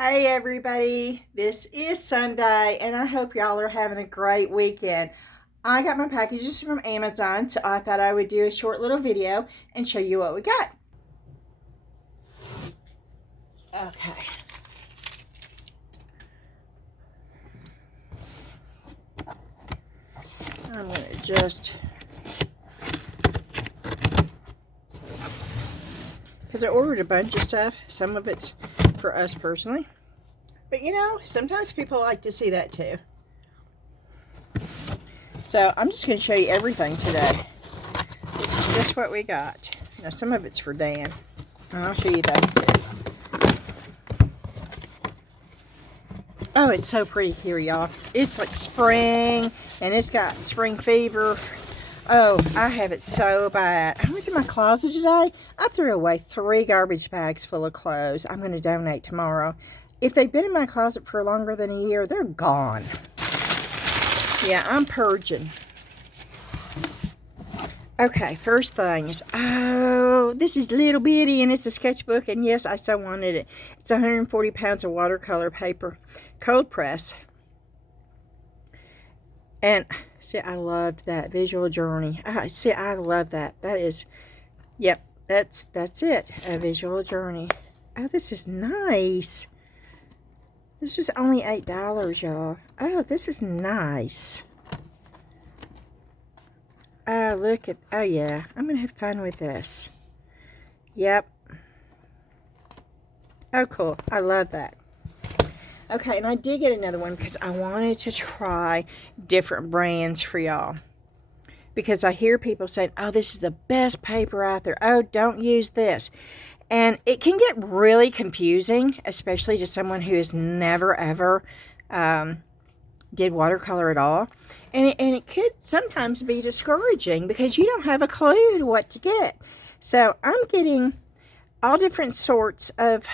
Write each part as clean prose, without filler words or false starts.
Hey everybody, this is Sunday and I hope y'all are having a great weekend. I got my packages from Amazon, so I thought I would do a short little video and show you what we got. Okay. I'm going to just, because I ordered a bunch of stuff. Some of it's for us personally. But you know, sometimes people like to see that too. So I'm just going to show you everything today. This is just what we got. Now some of it's for Dan. And I'll show you those too. Oh, it's so pretty here, y'all. It's like spring, and it's got spring fever. Oh, I have it so bad. I went to my closet today. I threw away 3 garbage bags full of clothes. I'm going to donate tomorrow. If they've been in my closet for longer than a year, they're gone. Yeah, I'm purging. Okay, first thing is, oh, this is little bitty, and it's a sketchbook, and yes, I so wanted it. It's 140 pounds of watercolor paper, cold press. And, see, I loved that visual journey. See, I love that. That is, yep, that's it, a visual journey. Oh, this is nice. This was only $8, y'all. Oh, this is nice. Oh, look at, oh yeah, I'm going to have fun with this. Yep. Oh, cool. I love that. Okay, and I did get another one because I wanted to try different brands for y'all. Because I hear people saying, oh, this is the best paper out there. Oh, don't use this. And it can get really confusing, especially to someone who has never, ever did watercolor at all. And it could sometimes be discouraging because you don't have a clue to what to get. So I'm getting all different sorts of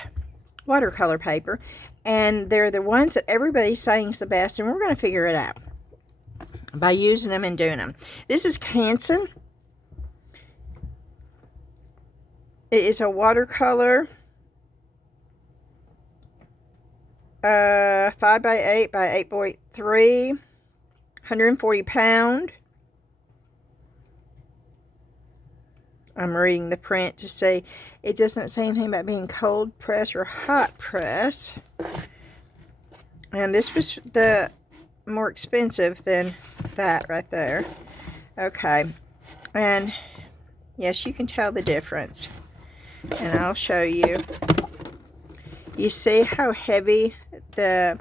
watercolor paper. And they're the ones that everybody's saying is the best. And we're going to figure it out by using them and doing them. This is Canson. It is a watercolor 5 by 8 by 8.3, 140 pound. I'm reading the print to see. It doesn't say anything about being cold press or hot press. And this was the more expensive than that right there. Okay. And yes, you can tell the difference. And I'll show you. You see how heavy the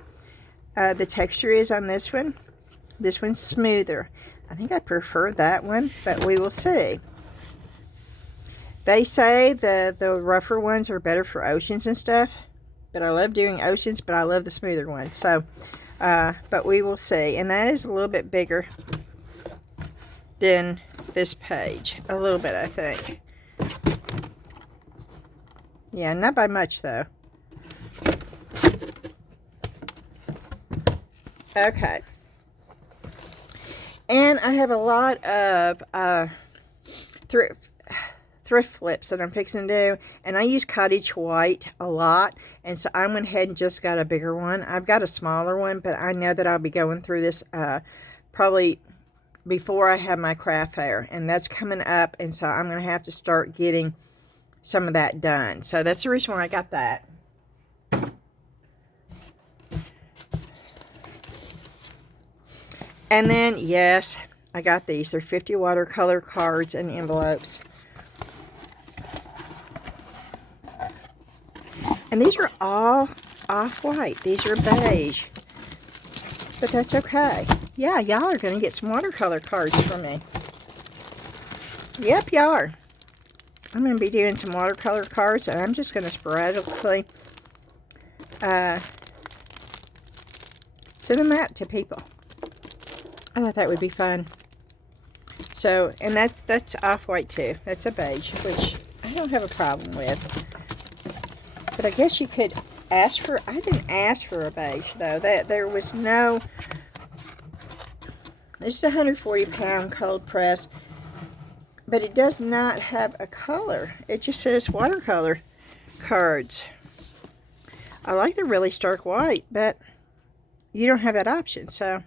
texture is on this one? This one's smoother. I think I prefer that one, but we will see. They say the rougher ones are better for oceans and stuff, but I love doing oceans, but I love the smoother ones. So, but we will see. And that is a little bit bigger than this page. A little bit, I think. Yeah, not by much, though. Okay. And I have a lot of thrift flips that I'm fixing to do, and I use cottage white a lot, and so I went ahead and just got a bigger one. I've got a smaller one, but I know that I'll be going through this probably before I have my craft fair, and that's coming up, and so I'm going to have to start getting some of that done. So that's the reason why I got that. And then, yes, I got these. They're 50 watercolor cards and envelopes. And these are all off-white. These are beige. But that's okay. Yeah, y'all are going to get some watercolor cards from me. Yep, y'all are. I'm going to be doing some watercolor cards, and I'm just going to sporadically send them out to people. I thought that would be fun. So, and that's off-white too. That's a beige, which I don't have a problem with. But I guess you could ask for, I didn't ask for a beige though. There was no, this is a 140 pound cold press, but it does not have a color. It just says watercolor cards. I like the really stark white, but you don't have that option, so.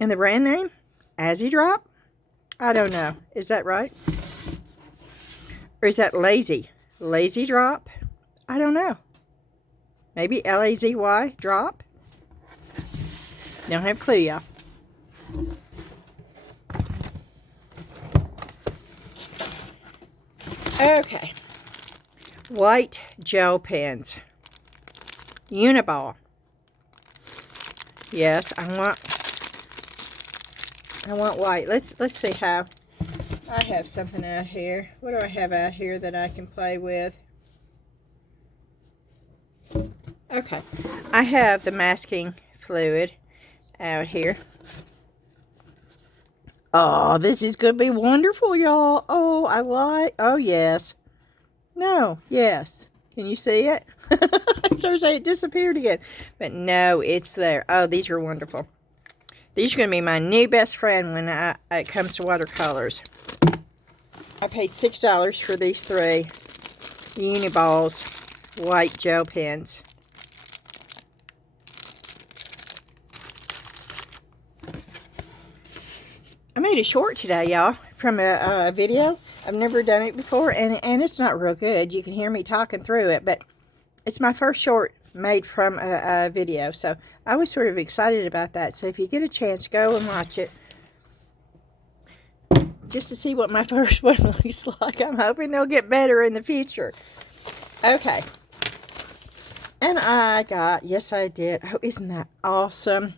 And the brand name? Azzy Drop? I don't know. Is that right? Or is that Lazy? Lazy Drop? I don't know. Maybe L-A-Z-Y Drop? Don't have a clue, y'all. Okay. White gel pens. Uniball. Yes, I want white. Let's see how. I have something out here. What do I have out here that I can play with? Okay. I have the masking fluid out here. Oh, this is going to be wonderful, y'all. Oh, oh, yes. No, yes. Can you see it? Seriously, it disappeared again. But no, it's there. Oh, these are wonderful. These are going to be my new best friend when it comes to watercolors. I paid $6 for these 3 Uniballs white gel pens. I made a short today, y'all, from a video. I've never done it before, and it's not real good. You can hear me talking through it, but it's my first short made from a video, so I was sort of excited about that. So if you get a chance, go and watch it, just to see what my first one looks like. I'm hoping they'll get better in the future. Okay. And I got, yes I did, oh, isn't that awesome?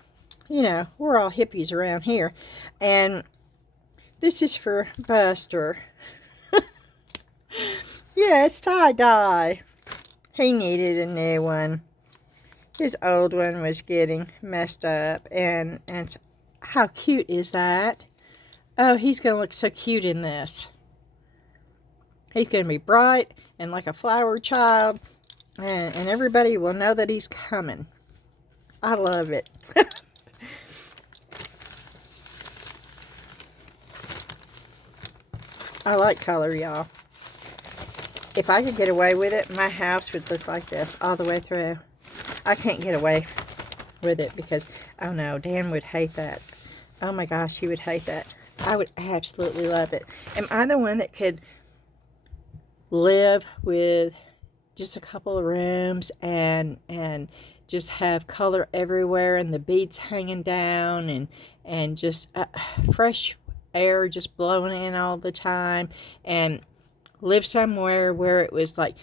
You know, we're all hippies around here. And this is for Buster. Yeah, it's tie-dye. He needed a new one. His old one was getting messed up. And how cute is that? Oh, he's going to look so cute in this. He's going to be bright and like a flower child. And everybody will know that he's coming. I love it. I like color, y'all. If I could get away with it, my house would look like this all the way through. I can't get away with it because, oh no, Dan would hate that. Oh my gosh, he would hate that. I would absolutely love it. Am I the one that could live with just a couple of rooms and just have color everywhere and the beads hanging down and just fresh air just blowing in all the time, and live somewhere where it was like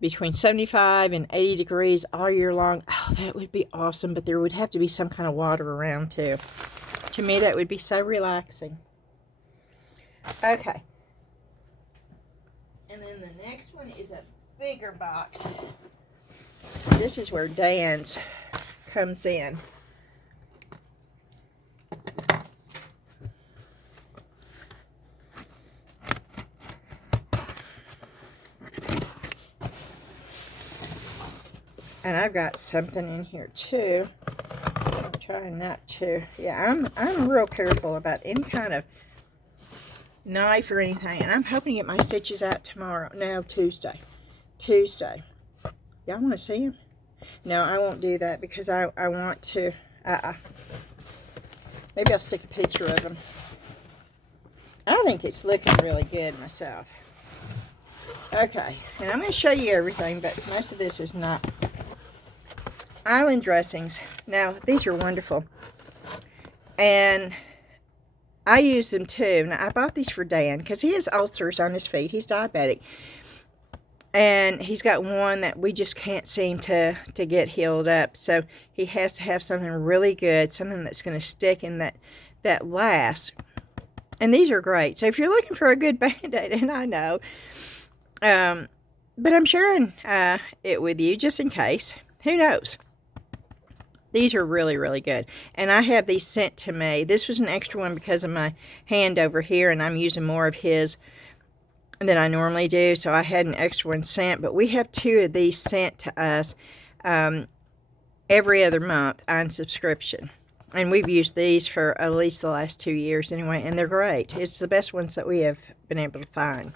between 75 and 80 degrees all year long? Oh, that would be awesome, but there would have to be some kind of water around too. To me, that would be so relaxing. Okay. And then the next one is a bigger box. This is where Dan's comes in. And I've got something in here too. I'm trying not to. Yeah, I'm real careful about any kind of knife or anything. And I'm hoping to get my stitches out tomorrow. No, Tuesday. Tuesday. Y'all want to see them? No, I won't do that because I want to. Maybe I'll stick a picture of them. I think it's looking really good myself. Okay, and I'm going to show you everything, but most of this is not. Island dressings. Now, these are wonderful. And I use them too. Now, I bought these for Dan because he has ulcers on his feet. He's diabetic. And he's got one that we just can't seem to get healed up. So he has to have something really good, something that's going to stick and that lasts. And these are great. So if you're looking for a good Band-Aid, and I know, but I'm sharing it with you just in case. Who knows? These are really, really good. And I have these sent to me. This was an extra one because of my hand over here, and I'm using more of his than I normally do. So I had an extra one sent. But we have 2 of these sent to us every other month on subscription. And we've used these for at least the last 2 years anyway, and they're great. It's the best ones that we have been able to find.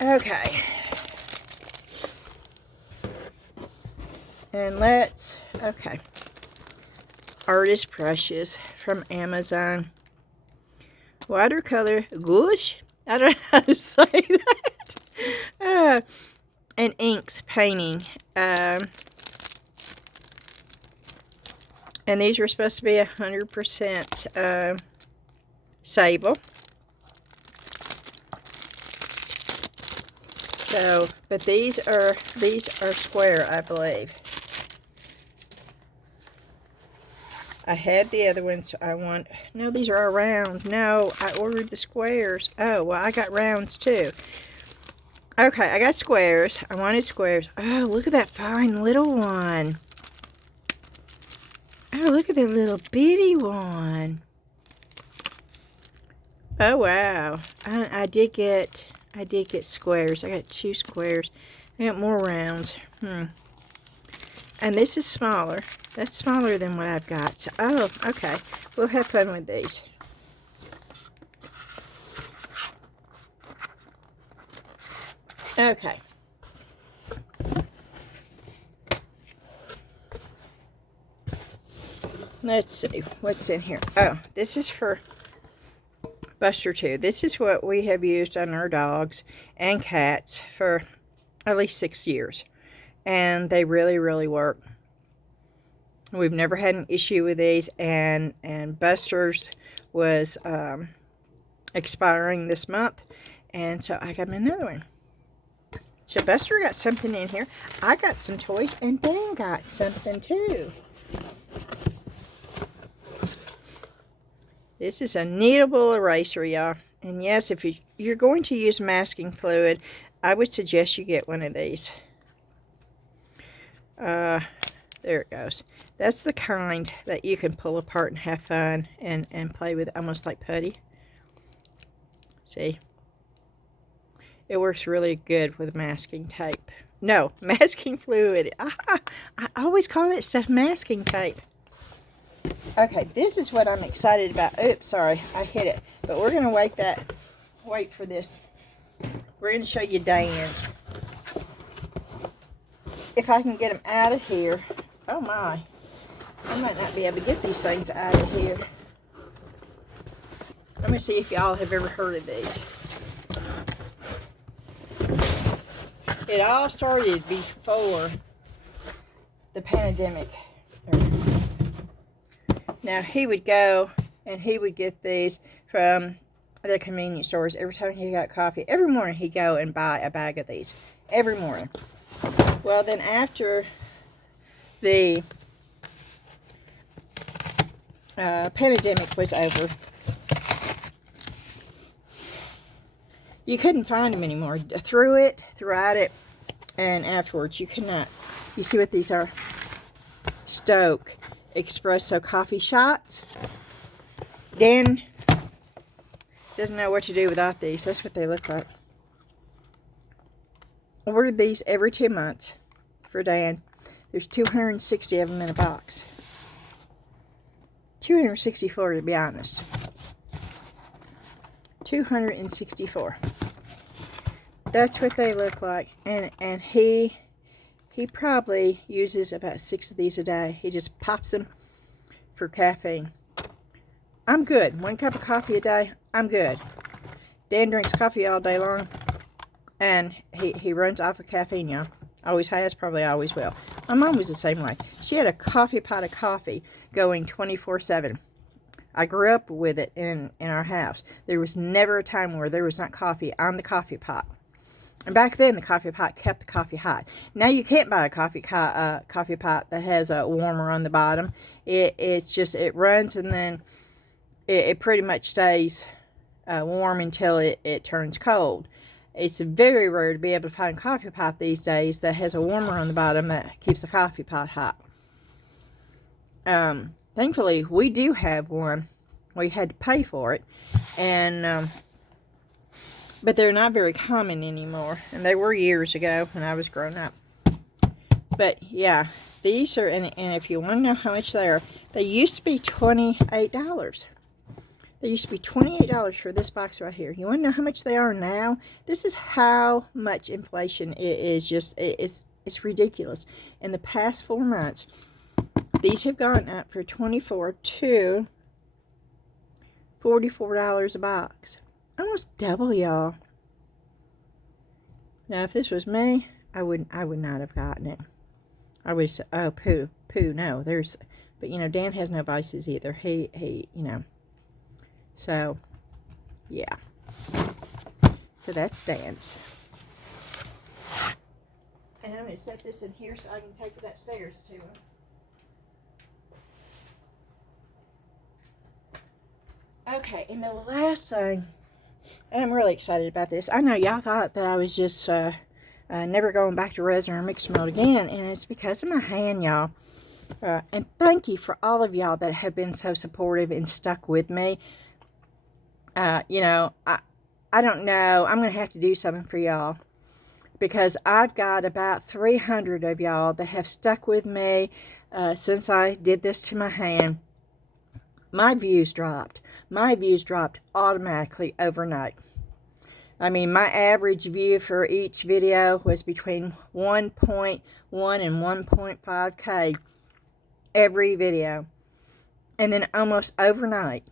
Okay. And okay. Artist brushes from Amazon. Watercolor, gosh, I don't know how to say that. And inks painting. And these were supposed to be 100% sable. So, but these are square, I believe. I had the other ones. No, these are round. No, I ordered the squares. Oh, well, I got rounds too. Okay, I got squares. I wanted squares. Oh, look at that fine little one. Oh, look at that little bitty one. Oh, wow. I did get squares. I got 2 squares. I got more rounds. And this is smaller. That's smaller than what I've got. So, oh, okay. We'll have fun with these. Okay. Let's see what's in here. Oh, this is for Buster 2. This is what we have used on our dogs and cats for at least 6 years. And they really, really work. We've never had an issue with these, and Buster's was expiring this month, and so I got another one. So Buster got something in here. I got some toys, and Dan got something too. This is a kneadable eraser, y'all. And yes, if you're going to use masking fluid, I would suggest you get one of these. There it goes. That's the kind that you can pull apart and have fun and play with, almost like putty. See? It works really good with masking tape. No, masking fluid. I always call that stuff masking tape. Okay, this is what I'm excited about. Oops, sorry, I hit it. But we're going to wait for this. We're going to show you Dan's. If I can get them out of here. Oh my. I might not be able to get these things out of here. Let me see if y'all have ever heard of these. It all started before the pandemic. Now, he would go and he would get these from the convenience stores. Every time he got coffee, every morning he'd go and buy a bag of these. Every morning. Well, then after the pandemic was over, you couldn't find them anymore. Throughout it, and afterwards, you could not. You see what these are? Stoke espresso coffee shots. Dan doesn't know what to do without these. That's what they look like. I ordered these every 2 months for Dan. There's 260 of them in a box. 264 to be honest. 264. That's what they look like. And he probably uses about 6 of these a day. He just pops them for caffeine. I'm good. 1 cup of coffee a day, I'm good. Dan drinks coffee all day long, and he runs off of caffeine, y'all. Always has, probably always will. My mom was the same way. She had a coffee pot of coffee going 24/7. I grew up with it in our house. There was never a time where there was not coffee on the coffee pot. And back then, the coffee pot kept the coffee hot. Now you can't buy a coffee pot that has a warmer on the bottom. It's just, it runs and then it pretty much stays warm until it turns cold. It's very rare to be able to find a coffee pot these days that has a warmer on the bottom that keeps the coffee pot hot. Thankfully, we do have one. We had to pay for it. And but they're not very common anymore. And they were years ago when I was growing up. But yeah, These are, and if you want to know how much they are, they used to be $28. They used to be $28 for this box right here. You want to know how much they are now? This is how much inflation it is. It's ridiculous. In the past 4 months, these have gone up from $24 to $44 a box. Almost double, y'all. Now, if this was me, I would not have gotten it. I would say, oh, poo, no, but you know, Dan has no vices either. He, you know, so, yeah. So that's Dan's. And I'm going to set this in here so I can take it upstairs to him. Okay, and the last thing, and I'm really excited about this. I know y'all thought that I was just never going back to resin or mixed mold again, and it's because of my hand, y'all. And thank you for all of y'all that have been so supportive and stuck with me. You know, I don't know. I'm going to have to do something for y'all, because I've got about 300 of y'all that have stuck with me since I did this to my hand. My views dropped. My views dropped automatically overnight. I mean, my average view for each video was between 1.1 and 1.5K every video. And then almost overnight,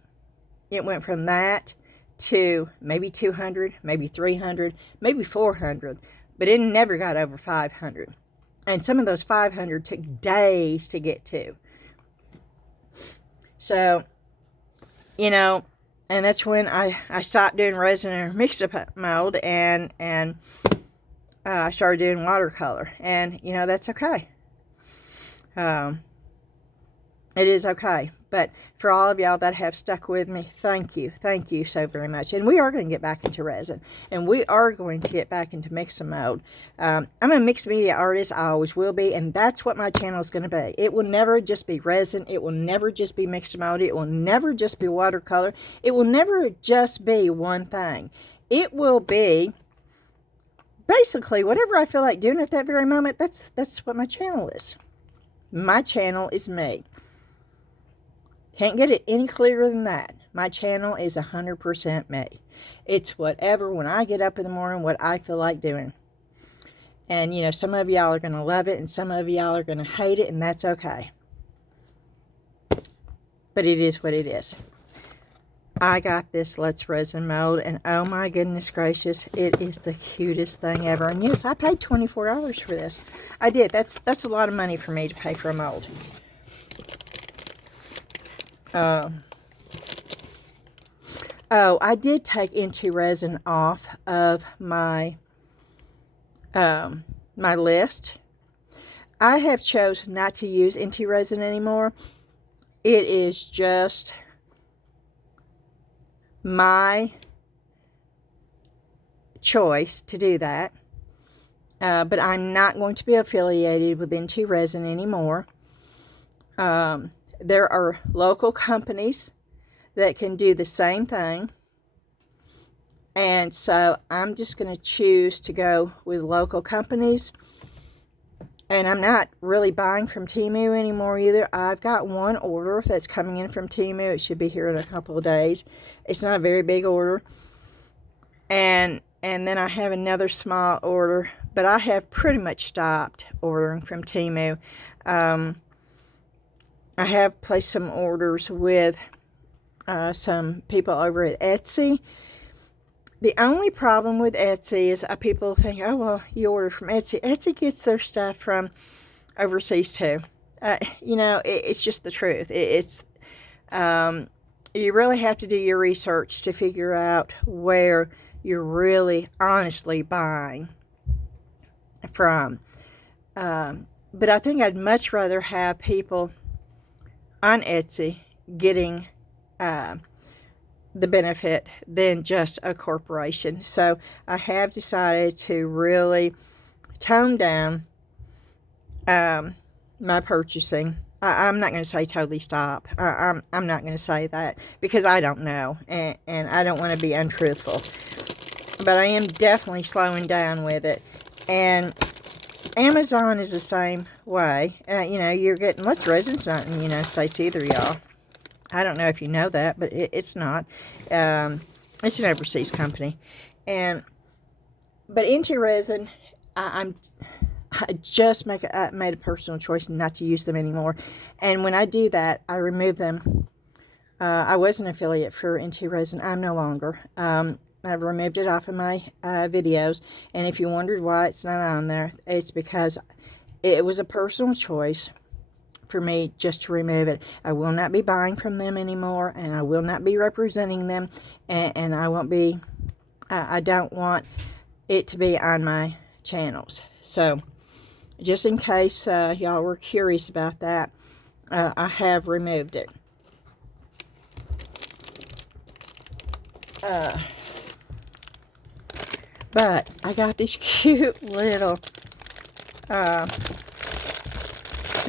it went from that to maybe 200, maybe 300, maybe 400. But it never got over 500. And some of those 500 took days to get to. So, you know, and that's when I stopped doing resin or mixed up mold, and I started doing watercolor. And, you know, that's okay. It is okay. But for all of y'all that have stuck with me, thank you. Thank you so very much. And we are going to get back into resin. And we are going to get back into mix and mold. I'm a mixed media artist. I always will be. And that's what my channel is going to be. It will never just be resin. It will never just be mixed and mold. It will never just be watercolor. It will never just be one thing. It will be basically whatever I feel like doing at that very moment. That's what my channel is. My channel is me. Can't get it any clearer than that. My channel is 100% me. It's whatever, when I get up in the morning, what I feel like doing. And, you know, some of y'all are going to love it, and some of y'all are going to hate it, and that's okay. But it is what it is. I got this Let's Resin mold, and oh my goodness gracious, it is the cutest thing ever. And yes, I paid $24 for this. I did. That's a lot of money for me to pay for a mold. Oh, I did take Into Resin off of my my list. I have chosen not to use Into Resin anymore. It is just my choice to do that. But I'm not going to be affiliated with Into Resin anymore. There are local companies that can do the same thing. And so I'm just going to choose to go with local companies. And I'm not really buying from Temu anymore either. I've got one order that's coming in from Temu. It should be here in a couple of days. It's not a very big order. And then I have another small order. But I have pretty much stopped ordering from Temu. I have placed some orders with some people over at Etsy. The only problem with Etsy is people think, oh, well, you order from Etsy. Etsy gets their stuff from overseas too. You know, it's just the truth. You really have to do your research to figure out where you're really honestly buying from. But I think I'd much rather have people on Etsy getting the benefit than just a corporation. So I have decided to really tone down my purchasing. I'm not going to say totally stop. I'm not going to say that because I don't know, and I don't want to be untruthful. But I am definitely slowing down with it. And Amazon is the same way. You know, you're getting, Let's Resin's not in the United States either, y'all. I don't know if you know that, but it's not. It's an overseas company. But into Resin, I just made a personal choice not to use them anymore. And when I do that, I remove them. I was an affiliate for Into Resin. I'm no longer. I've removed it off of my videos. And if you wondered why it's not on there, it's because it was a personal choice for me just to remove it. I will not be buying from them anymore, and I will not be representing them, and I won't be, I don't want it to be on my channels. So just in case y'all were curious about that, I have removed it. But I got these cute little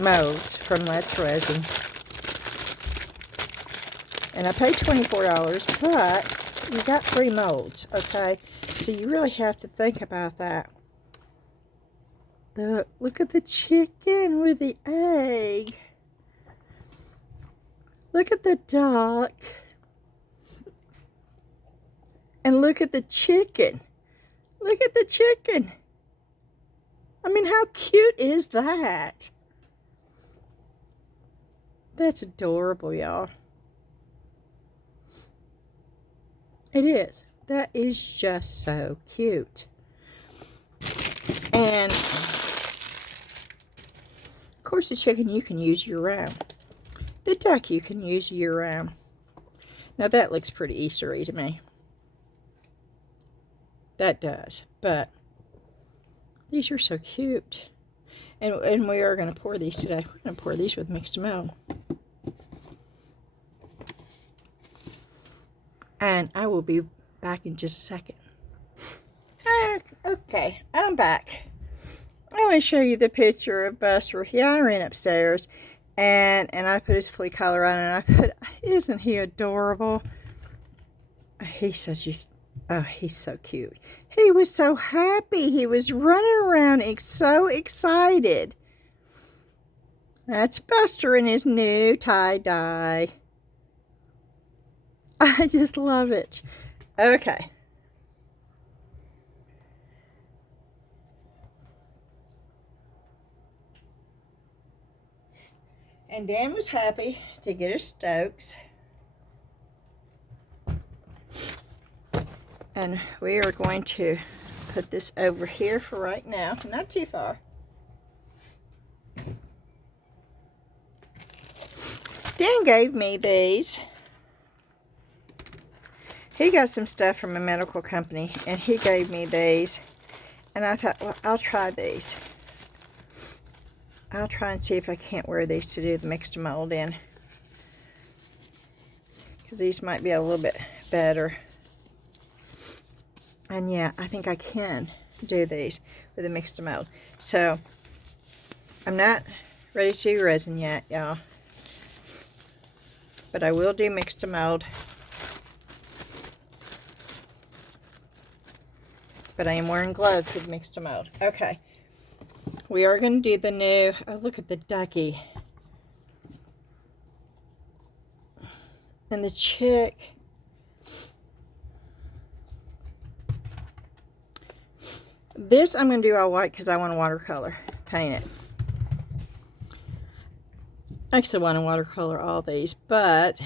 molds from Let's Resin. And I paid $24, but you got 3 molds, okay? So you really have to think about that. Look at the chicken with the egg. Look at the duck. And look at the chicken. Look at the chicken. I mean, how cute is that? That's adorable, y'all. It is. That is just so cute. And, of course, the chicken you can use year-round. The duck you can use year-round. Now, that looks pretty Easter-y to me. That does. But these are so cute. And we are going to pour these today. We're going to pour these with mixed mold. And I will be back in just a second. Okay, I'm back. I want to show you the picture of Buster. Yeah, I ran upstairs and I put his flea collar on, and I put, isn't he adorable? He's such a, oh, he's so cute. He was so happy. He was running around so excited. That's Buster in his new tie-dye. I just love it. Okay. And Dan was happy to get his Stokes. And we are going to put this over here for right now. Not too far. Dan gave me these. He got some stuff from a medical company, and he gave me these. And I thought, well, I'll try these. I'll try and see if I can't wear these to do the mixed mold in. Because these might be a little bit better. And yeah, I think I can do these with a mixed mold. So, I'm not ready to do resin yet, y'all. But I will do mixed mold. But I am wearing gloves with mixed mold. Okay. We are going to do the new, oh, look at the ducky. And the chick. This I'm going to do all white because I want to watercolor paint it. I actually want to watercolor all these, but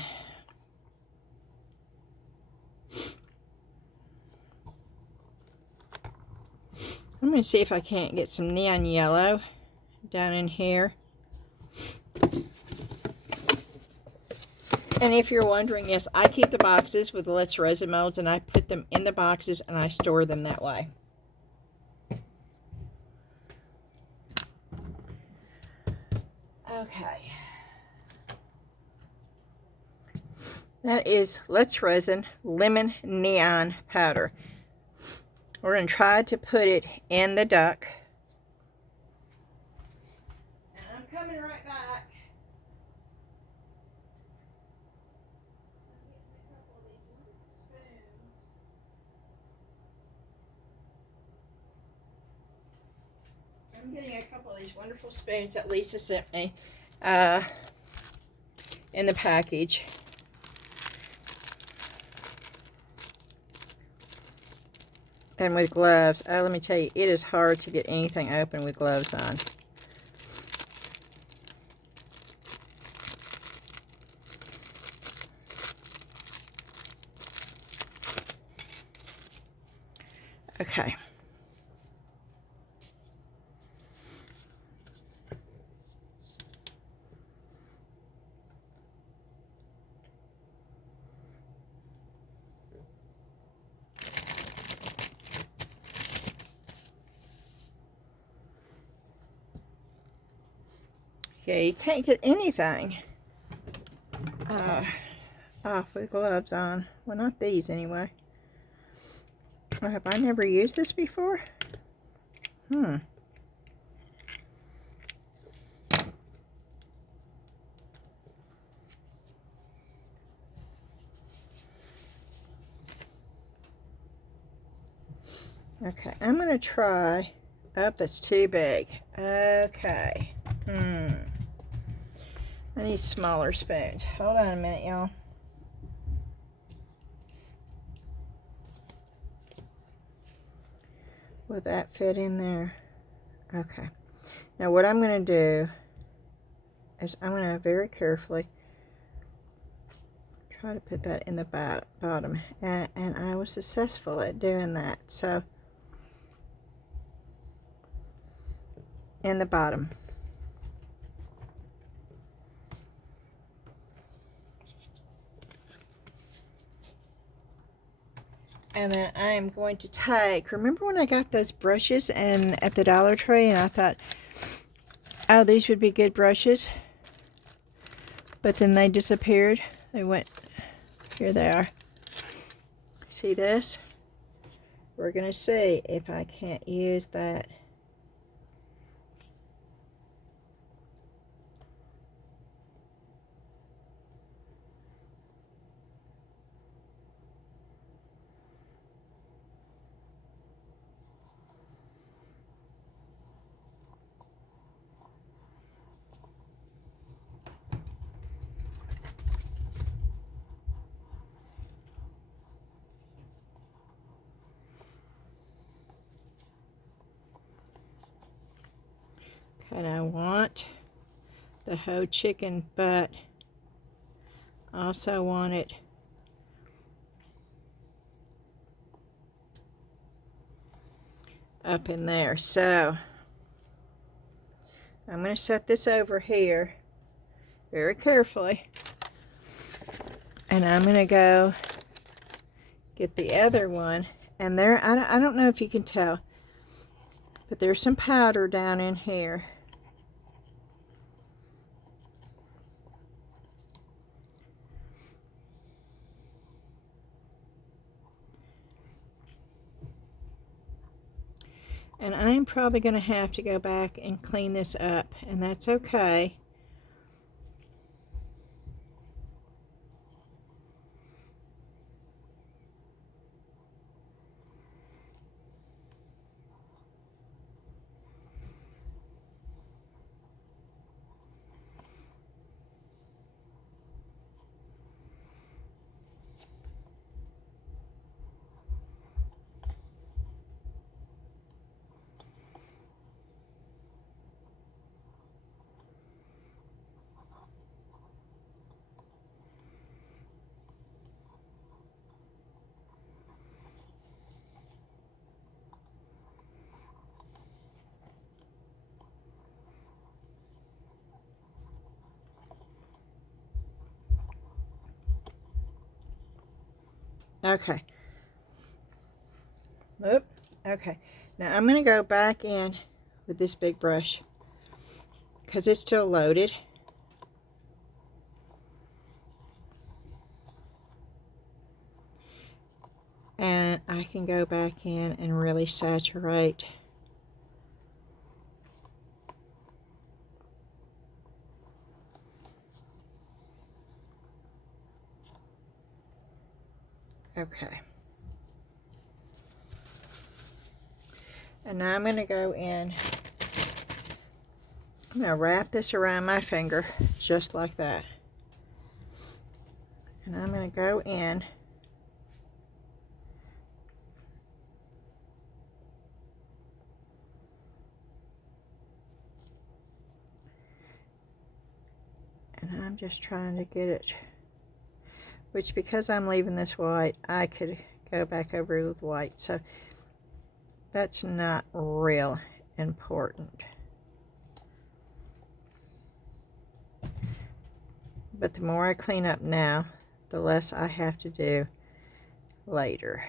I'm going to see if I can't get some neon yellow down in here. And if you're wondering, yes, I keep the boxes with the Let's Resin molds, and I put them in the boxes and I store them that way. Okay. That is Let's Resin Lemon Neon Powder. We're going to try to put it in the duck. And I'm coming right back. I'm getting a couple of these wonderful spoons that Lisa sent me in the package. And with gloves. Oh, let me tell you, it is hard to get anything open with gloves on. Okay. Yeah, you can't get anything off with gloves on. Well, not these anyway. Or have I never used this before? Okay, I'm going to try... Oh, that's too big. Okay. I need smaller spoons. Hold on a minute, y'all. Will that fit in there? Okay. Now what I'm going to do is I'm going to very carefully try to put that in the bottom. And I was successful at doing that. So, in the bottom. And then I am going to take, remember when I got those brushes at the Dollar Tree, and I thought, oh, these would be good brushes, but then they disappeared. They went, here they are. See this? We're going to see if I can't use that. And I want the whole chicken, but I also want it up in there. So I'm going to set this over here very carefully, and I'm going to go get the other one. And there, I don't know if you can tell, but there's some powder down in here. And I'm probably going to have to go back and clean this up, and that's okay. Okay. Oop. Okay. Now I'm going to go back in with this big brush because it's still loaded. And I can go back in and really saturate. Okay. And now I'm going to go in I'm going to wrap this around my finger just like that. And I'm going to go in and I'm just trying to get it, which because I'm leaving this white, I could go back over with white, so that's not real important. But the more I clean up now, the less I have to do later.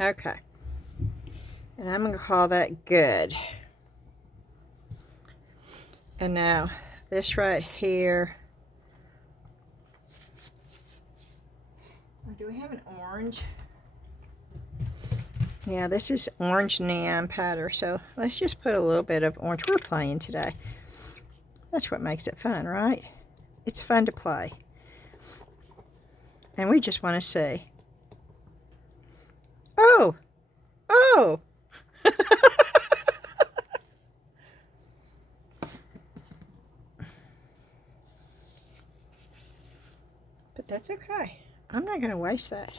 Okay, and I'm going to call that good. And now this right here, do we have an orange? Yeah, this is orange neon powder, so let's just put a little bit of orange. We're playing today. That's what makes it fun, right? It's fun to play. And we just want to see. Oh! Oh! But that's okay. I'm not going to waste that.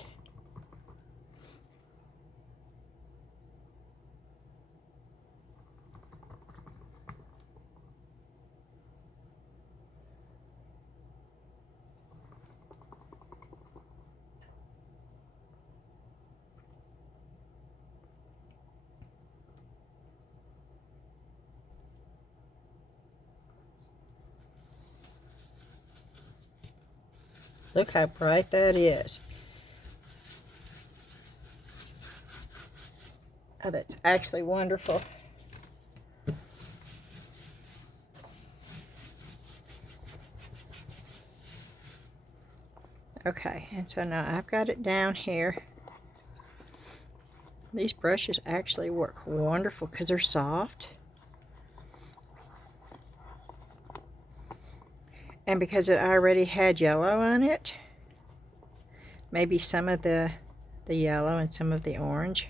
Look how bright that is. Oh, that's actually wonderful. Okay, and so now I've got it down here. These brushes actually work wonderful because they're soft. And because it already had yellow on it, maybe some of the yellow and some of the orange.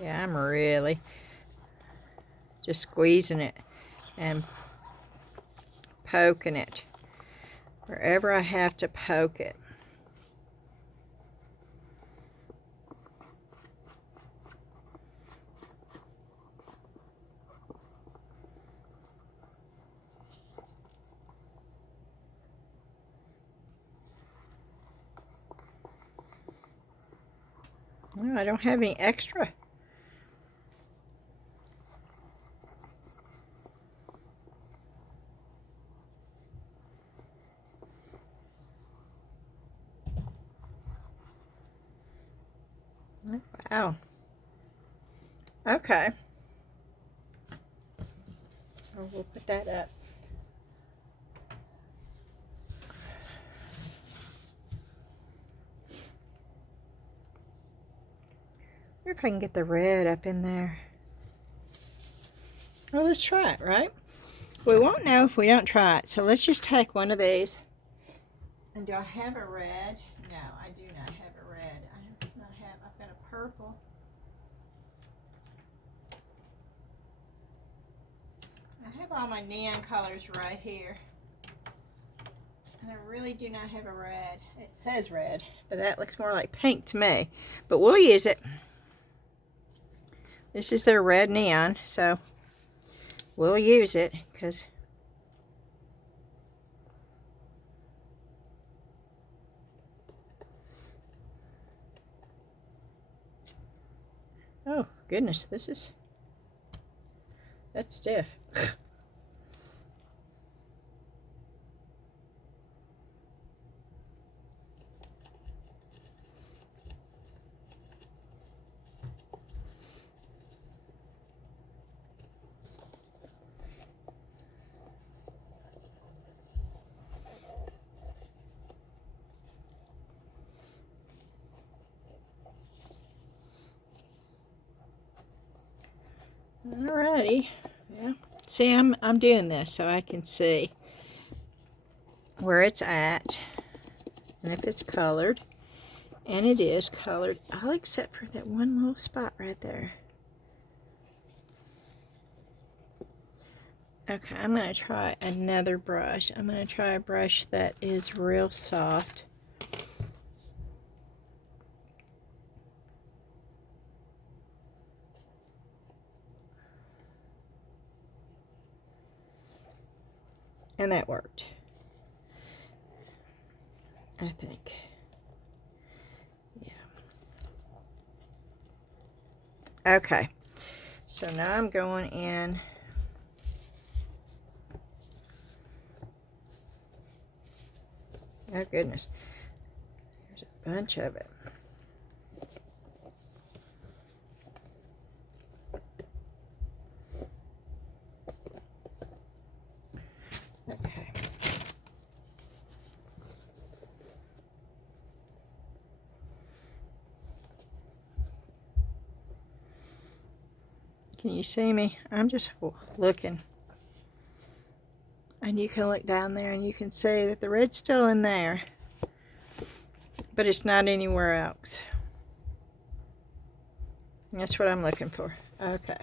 Yeah, I'm really just squeezing it and poking it wherever I have to poke it. No, I don't have any extra. Wow. Okay. Oh, we'll put that up. I wonder if I can get the red up in there. Well, let's try it, right? We won't know if we don't try it. So let's just take one of these. And do I have a red? No, I do not have a red. I do not have, I've got a purple. I have all my neon colors right here. And I really do not have a red. It says red, but that looks more like pink to me. But we'll use it. This is their red neon, so we'll use it because oh goodness, that's stiff. Alrighty. Yeah. See, I'm doing this so I can see where it's at and if it's colored. And it is colored, all except for that one little spot right there. Okay, I'm going to try another brush. I'm going to try a brush that is real soft. And that worked, I think. Yeah. Okay, so now I'm going in. Oh goodness, there's a bunch of it. Okay. Can you see me? I'm just looking. And you can look down there and you can see that the red's still in there, but it's not anywhere else. That's what I'm looking for. Okay.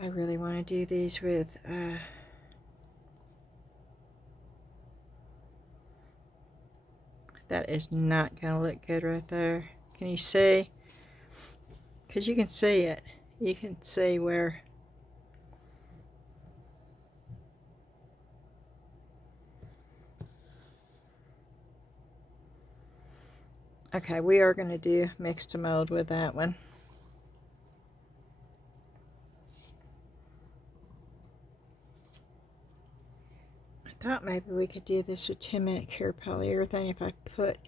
I really want to do these with that is not going to look good right there. Can you see? Because you can see it. You can see where. Okay, we are going to do mix to mold with that one. I thought maybe we could do this with 10-minute cure polyurethane if I put,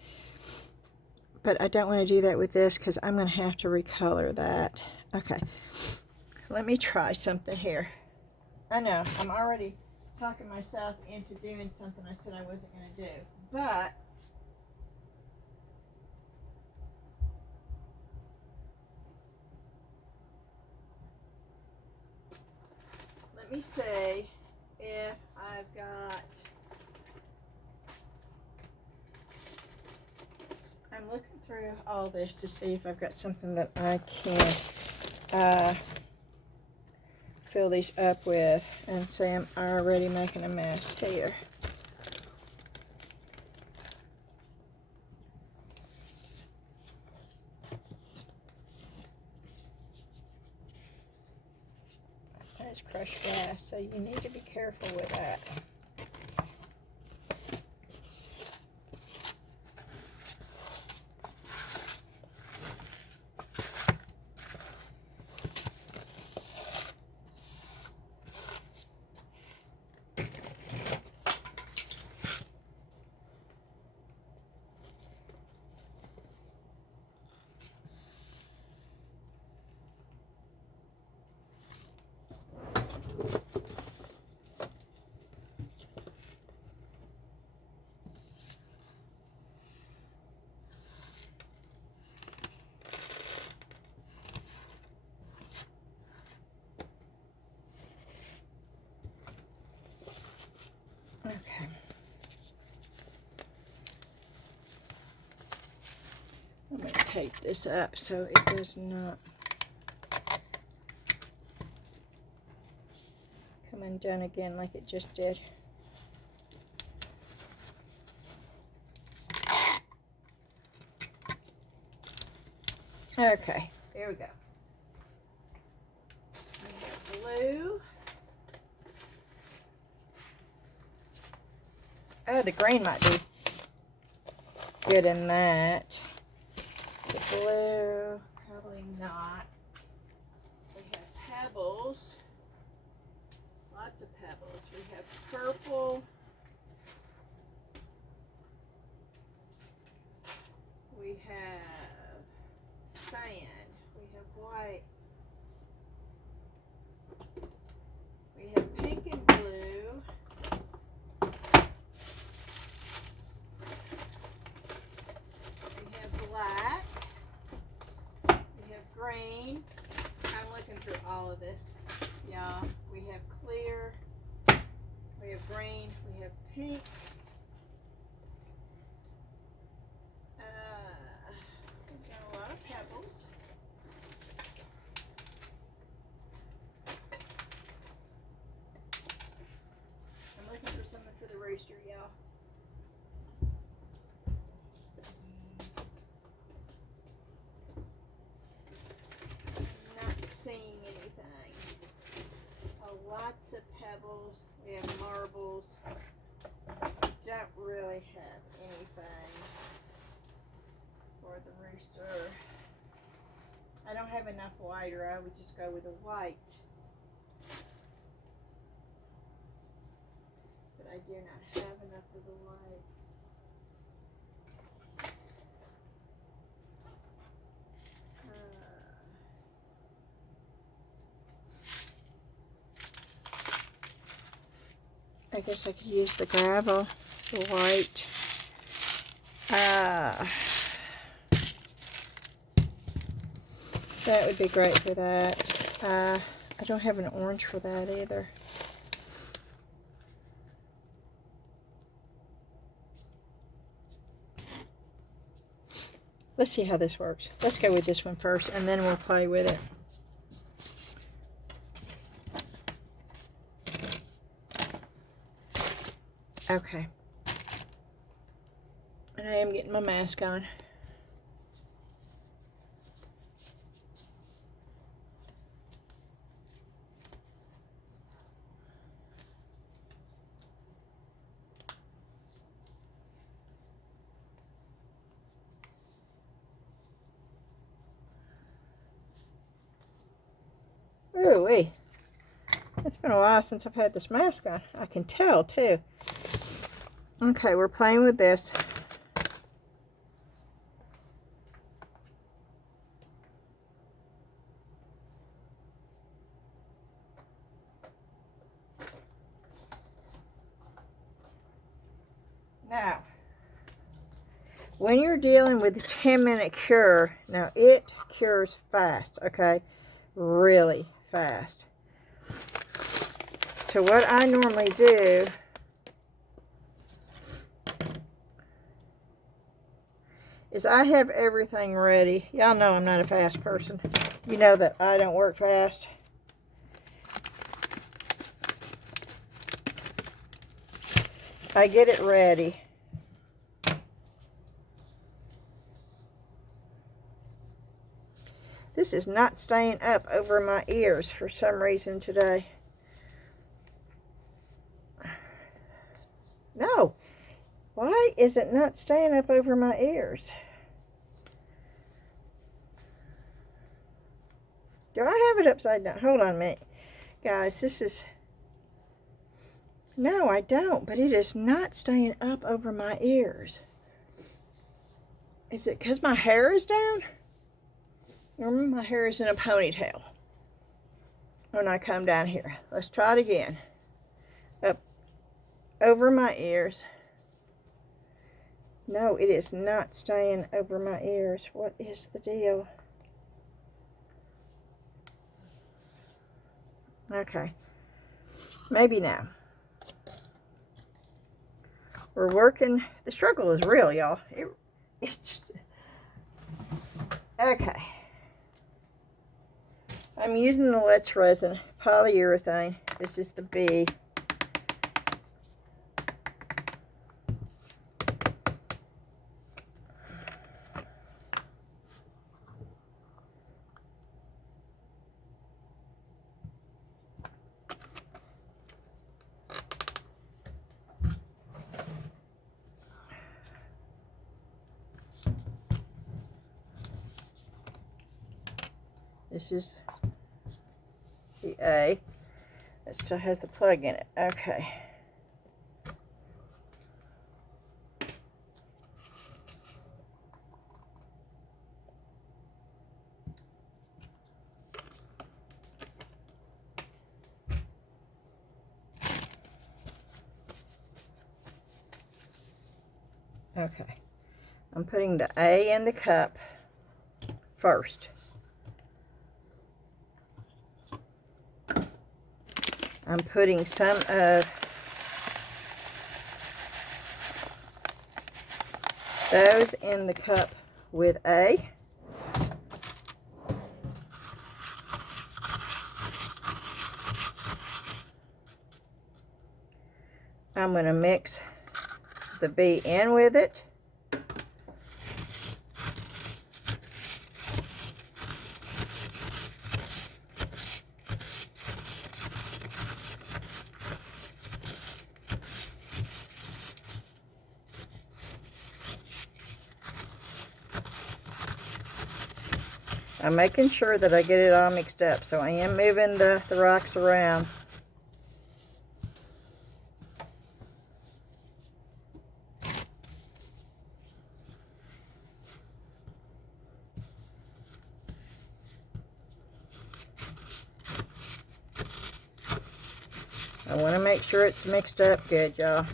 but I don't want to do that with this because I'm going to have to recolor that. Okay, let me try something here. I know, I'm already talking myself into doing something I said I wasn't going to do, but let me see if I've got, I'm looking through all this to see if I've got something that I can fill these up with, and see I'm already making a mess here. That's crushed glass, so you need to be careful with that. Okay. I'm going to tape this up so it does not come undone again like it just did. Okay, here we go. We have blue. Oh, the green might be good in that. The blue, probably not. We have pebbles, lots of pebbles. We have purple. We have sand. We have white. We have pink and blue. We have black. We have green. I'm looking through all of this. Yeah, we have clear. We have green. We have pink. We've got a lot of pebbles. I'm looking for something for the rooster, y'all. I'm not seeing anything. Oh, lots of pebbles. We have marbles. Don't really have anything for the rooster. I don't have enough white, or I would just go with a white. But I do not have enough of the white. I guess I could use the gravel, the white. That would be great for that. I don't have an orange for that either. Let's see how this works. Let's go with this one first, and then we'll play with it. Okay. And I am getting my mask on. Ooh-wee. It's been a while since I've had this mask on. I can tell, too. Okay, we're playing with this. Now, when you're dealing with the 10-minute cure, now it cures fast, okay? Really fast. So what I normally do is I have everything ready. Y'all know I'm not a fast person. You know that I don't work fast. I get it ready. This is not staying up over my ears for some reason today. No. Why is it not staying up over my ears? Do I have it upside down? Hold on a minute. Guys, this is... No, I don't, but it is not staying up over my ears. Is it because my hair is down? Remember, my hair is in a ponytail when I come down here. Let's try it again. Up over my ears. No, it is not staying over my ears. What is the deal? Okay. Maybe now. We're working. The struggle is real, y'all. It's... Okay. I'm using the Let's Resin Polyurethane. This is the B. This is the A. It still has the plug in it. Okay. Okay. I'm putting the A in the cup first. I'm putting some of those in the cup with A. I'm going to mix the B in with it. I'm making sure that I get it all mixed up, so I am moving the rocks around. I want to make sure it's mixed up good, y'all.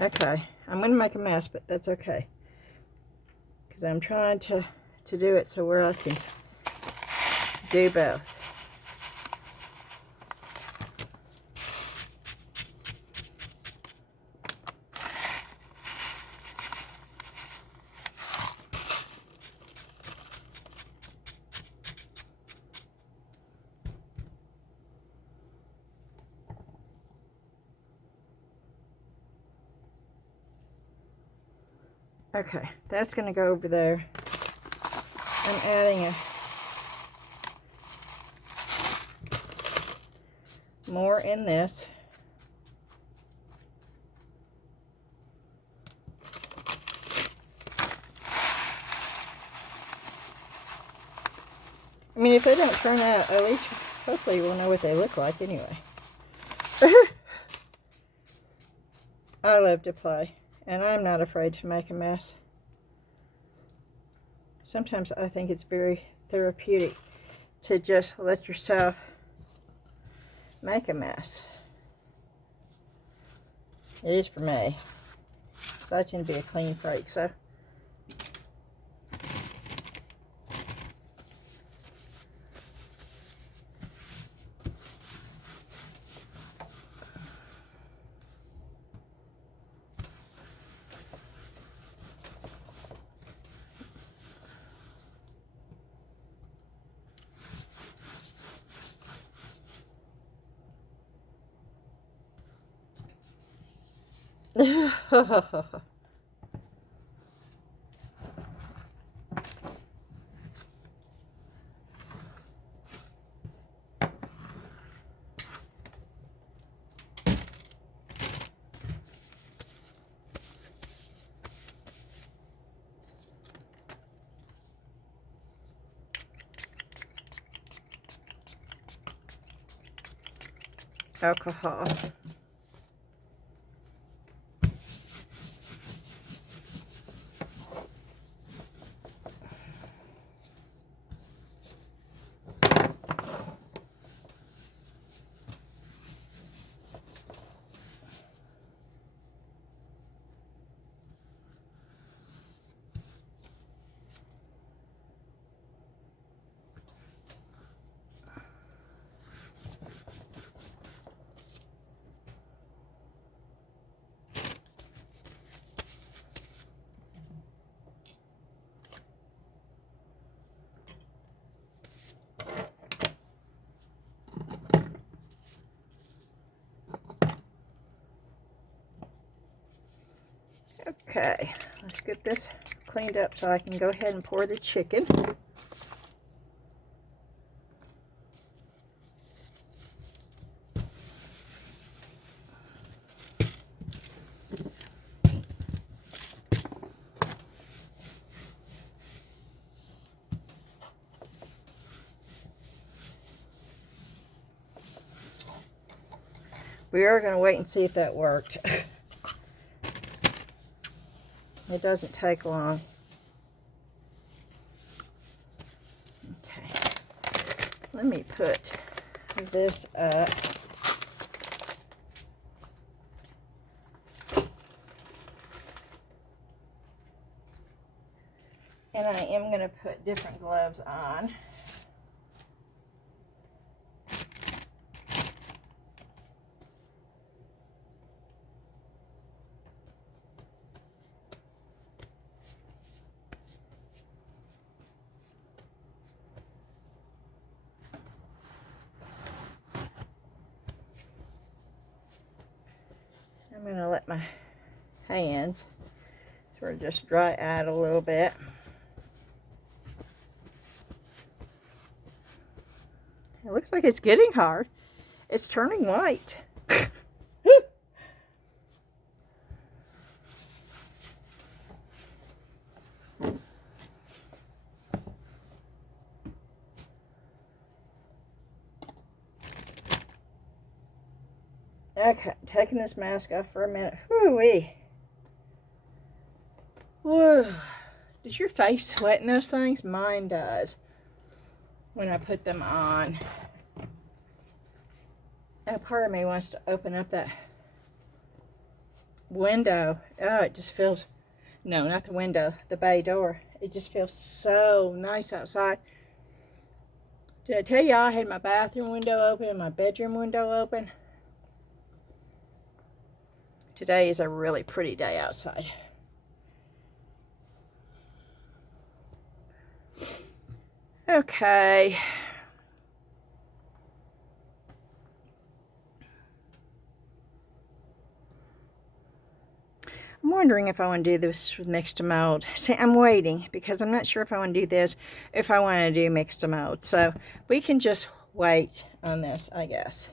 Okay, I'm going to make a mess, but that's okay. Because I'm trying to do it so where I can do both. Okay, that's going to go over there. I'm adding more in this. I mean, if they don't turn out, at least hopefully we'll know what they look like anyway. I love to play, and I'm not afraid to make a mess. Sometimes I think it's very therapeutic to just let yourself make a mess. It is for me. So I tend to be a clean freak, so. alcohol. Okay, let's get this cleaned up so I can go ahead and pour the chicken. We are going to wait and see if that worked. It doesn't take long. Okay, let me put this up. And I am going to put different gloves on. I'm going to let my hands sort of just dry out a little bit. It looks like it's getting hard. It's turning white. Okay, I'm taking this mask off for a minute. Whoo-wee. Whoa. Does your face sweat in those things? Mine does when I put them on. Oh, part of me wants to open up that window. Oh, it just feels, no, not the window, the bay door. It just feels so nice outside. Did I tell y'all I had my bathroom window open and my bedroom window open? Today is a really pretty day outside. Okay. I'm wondering if I want to do this with mixed mold. See, I'm waiting because I'm not sure if I want to do this, if I want to do mixed mold. So we can just wait on this, I guess.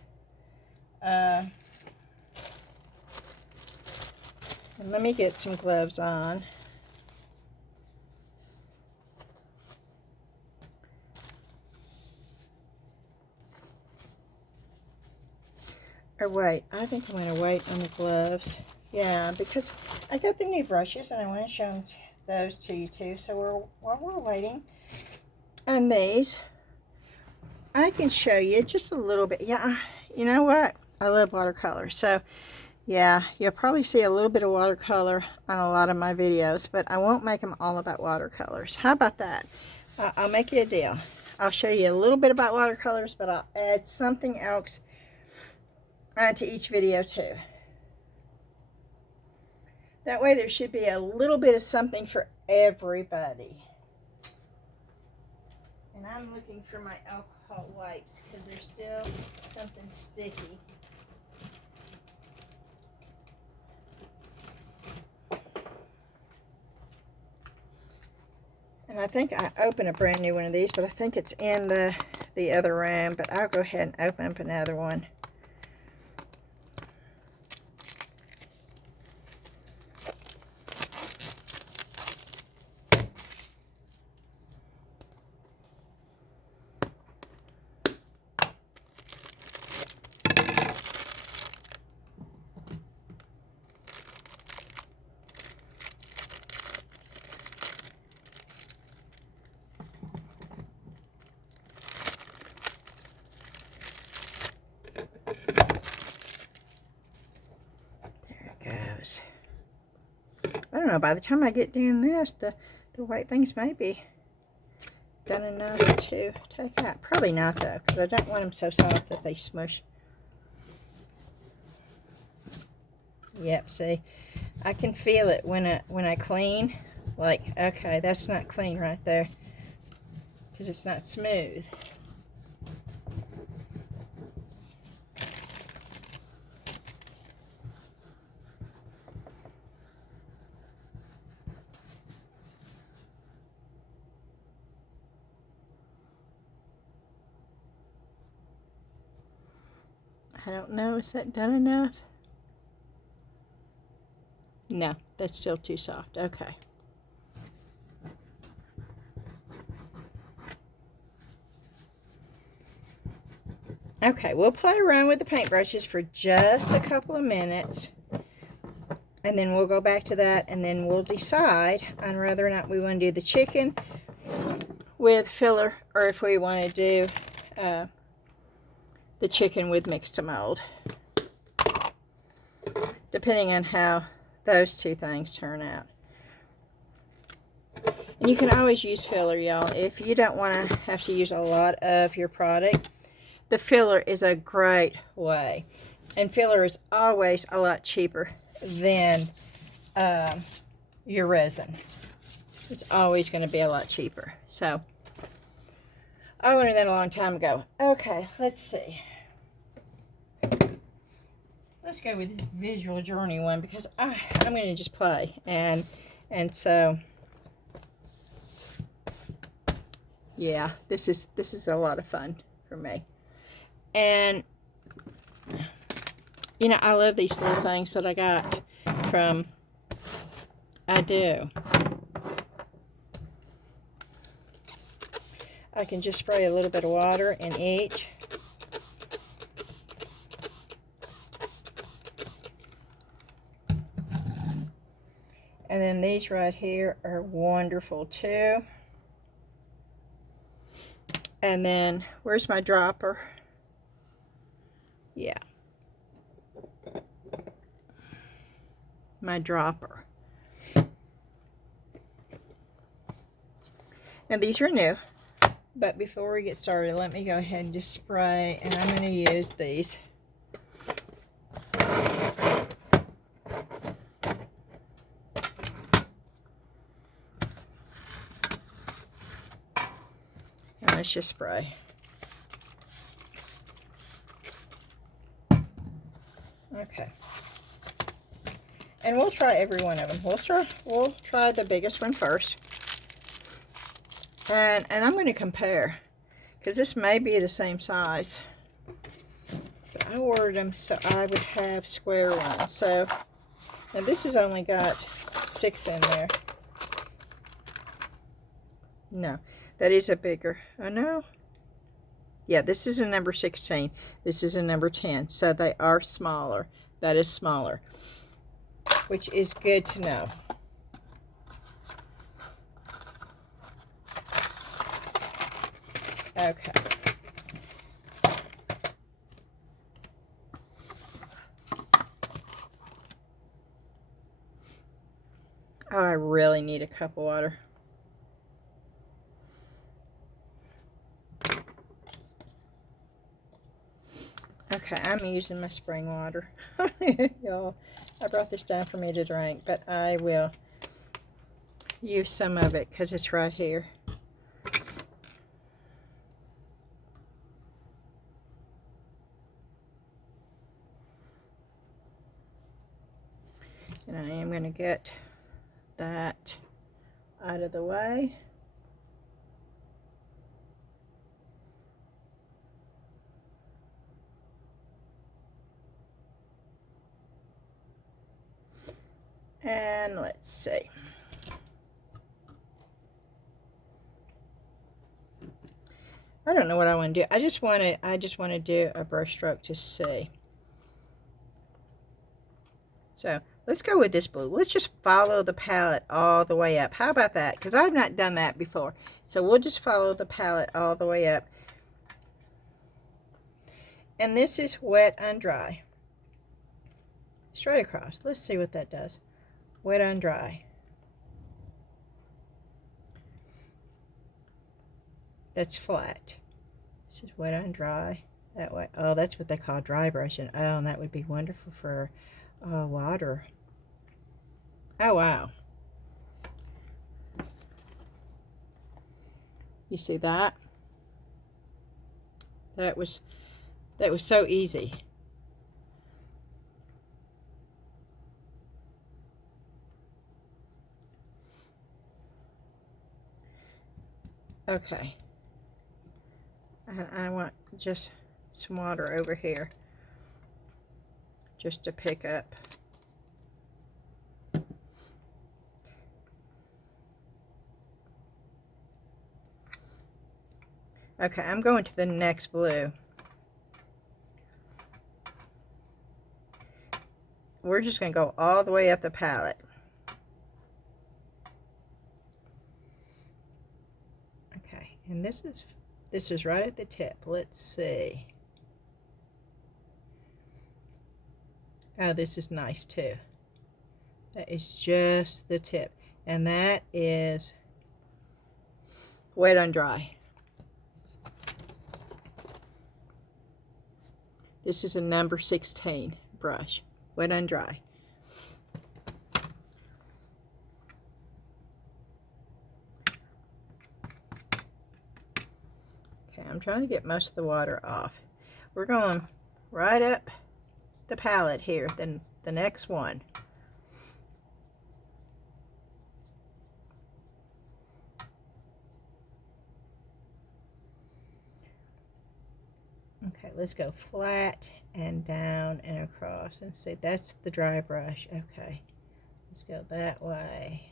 And let me get some gloves on. Or wait, I think I'm going to wait on the gloves. Yeah, because I got the new brushes and I want to show those to you too. So while we're waiting on these, I can show you just a little bit. Yeah, you know what? I love watercolor. So yeah, you'll probably see a little bit of watercolor on a lot of my videos, but I won't make them all about watercolors. How about that? I'll make you a deal. I'll show you a little bit about watercolors, but I'll add something else to each video too. That way there should be a little bit of something for everybody. And I'm looking for my alcohol wipes because there's still something sticky. And I think I opened a brand new one of these, but I think it's in the other room. But I'll go ahead and open up another one. don't know, by the time I get doing this, the white things may be done enough to take out. Probably not though, because I don't want them so soft that they smush. Yep, see, I can feel it when I clean. Like, okay, that's not clean right there, because it's not smooth. I don't know, is that done enough? No, that's still too soft. Okay. Okay, we'll play around with the paintbrushes for just a couple of minutes. And then we'll go back to that, and then we'll decide on whether or not we want to do the chicken with filler, or if we want to do the chicken with mix to mold. Depending on how those two things turn out. And you can always use filler, y'all. If you don't want to have to use a lot of your product, the filler is a great way. And filler is always a lot cheaper than your resin. It's always going to be a lot cheaper. So, I learned that a long time ago. Okay, let's see. Let's go with this visual journey one, because I'm going to just play. And so, yeah, this is a lot of fun for me. And, you know, I love these little things that I got from I Do. I can just spray a little bit of water in each. And then these right here are wonderful too. And then, where's my dropper? Yeah. My dropper. Now these are new. But before we get started, let me go ahead and just spray. And I'm going to use these. Let's just spray. Okay. And we'll try every one of them. We'll try the biggest one first. And I'm going to compare, because this may be the same size. But I ordered them so I would have square ones. So, now this has only got 6 in there. No. That is a bigger, oh no. Yeah, this is a number 16. This is a number 10. So they are smaller. That is smaller, which is good to know. Okay. Oh, I really need a cup of water. Okay, I'm using my spring water. Y'all, I brought this down for me to drink, but I will use some of it because it's right here. And I am going to get that out of the way. And let's see. I don't know what I want to do. I just want to do a brush stroke to see. So let's go with this blue. Let's just follow the palette all the way up. How about that? Because I've not done that before. So we'll just follow the palette all the way up. And this is wet on dry. Straight across. Let's see what that does. Wet on dry. that's flat. This is wet on dry. That way. Oh, that's what they call dry brushing. Oh, and that would be wonderful for water. Oh, wow. You see that? That was so easy. Okay. I want just some water over here just to pick up. Okay, I'm going to the next blue. We're just going to go all the way up the palette. Okay, and this is right at the tip. Let's see. Oh, this is nice too. That is just the tip. And that is wet on dry. This is a number 16 brush. Wet on dry. Okay, I'm trying to get most of the water off. We're going right up the palette here, then the next one. Okay, let's go flat and down and across and see. That's the dry brush. Okay, let's go that way.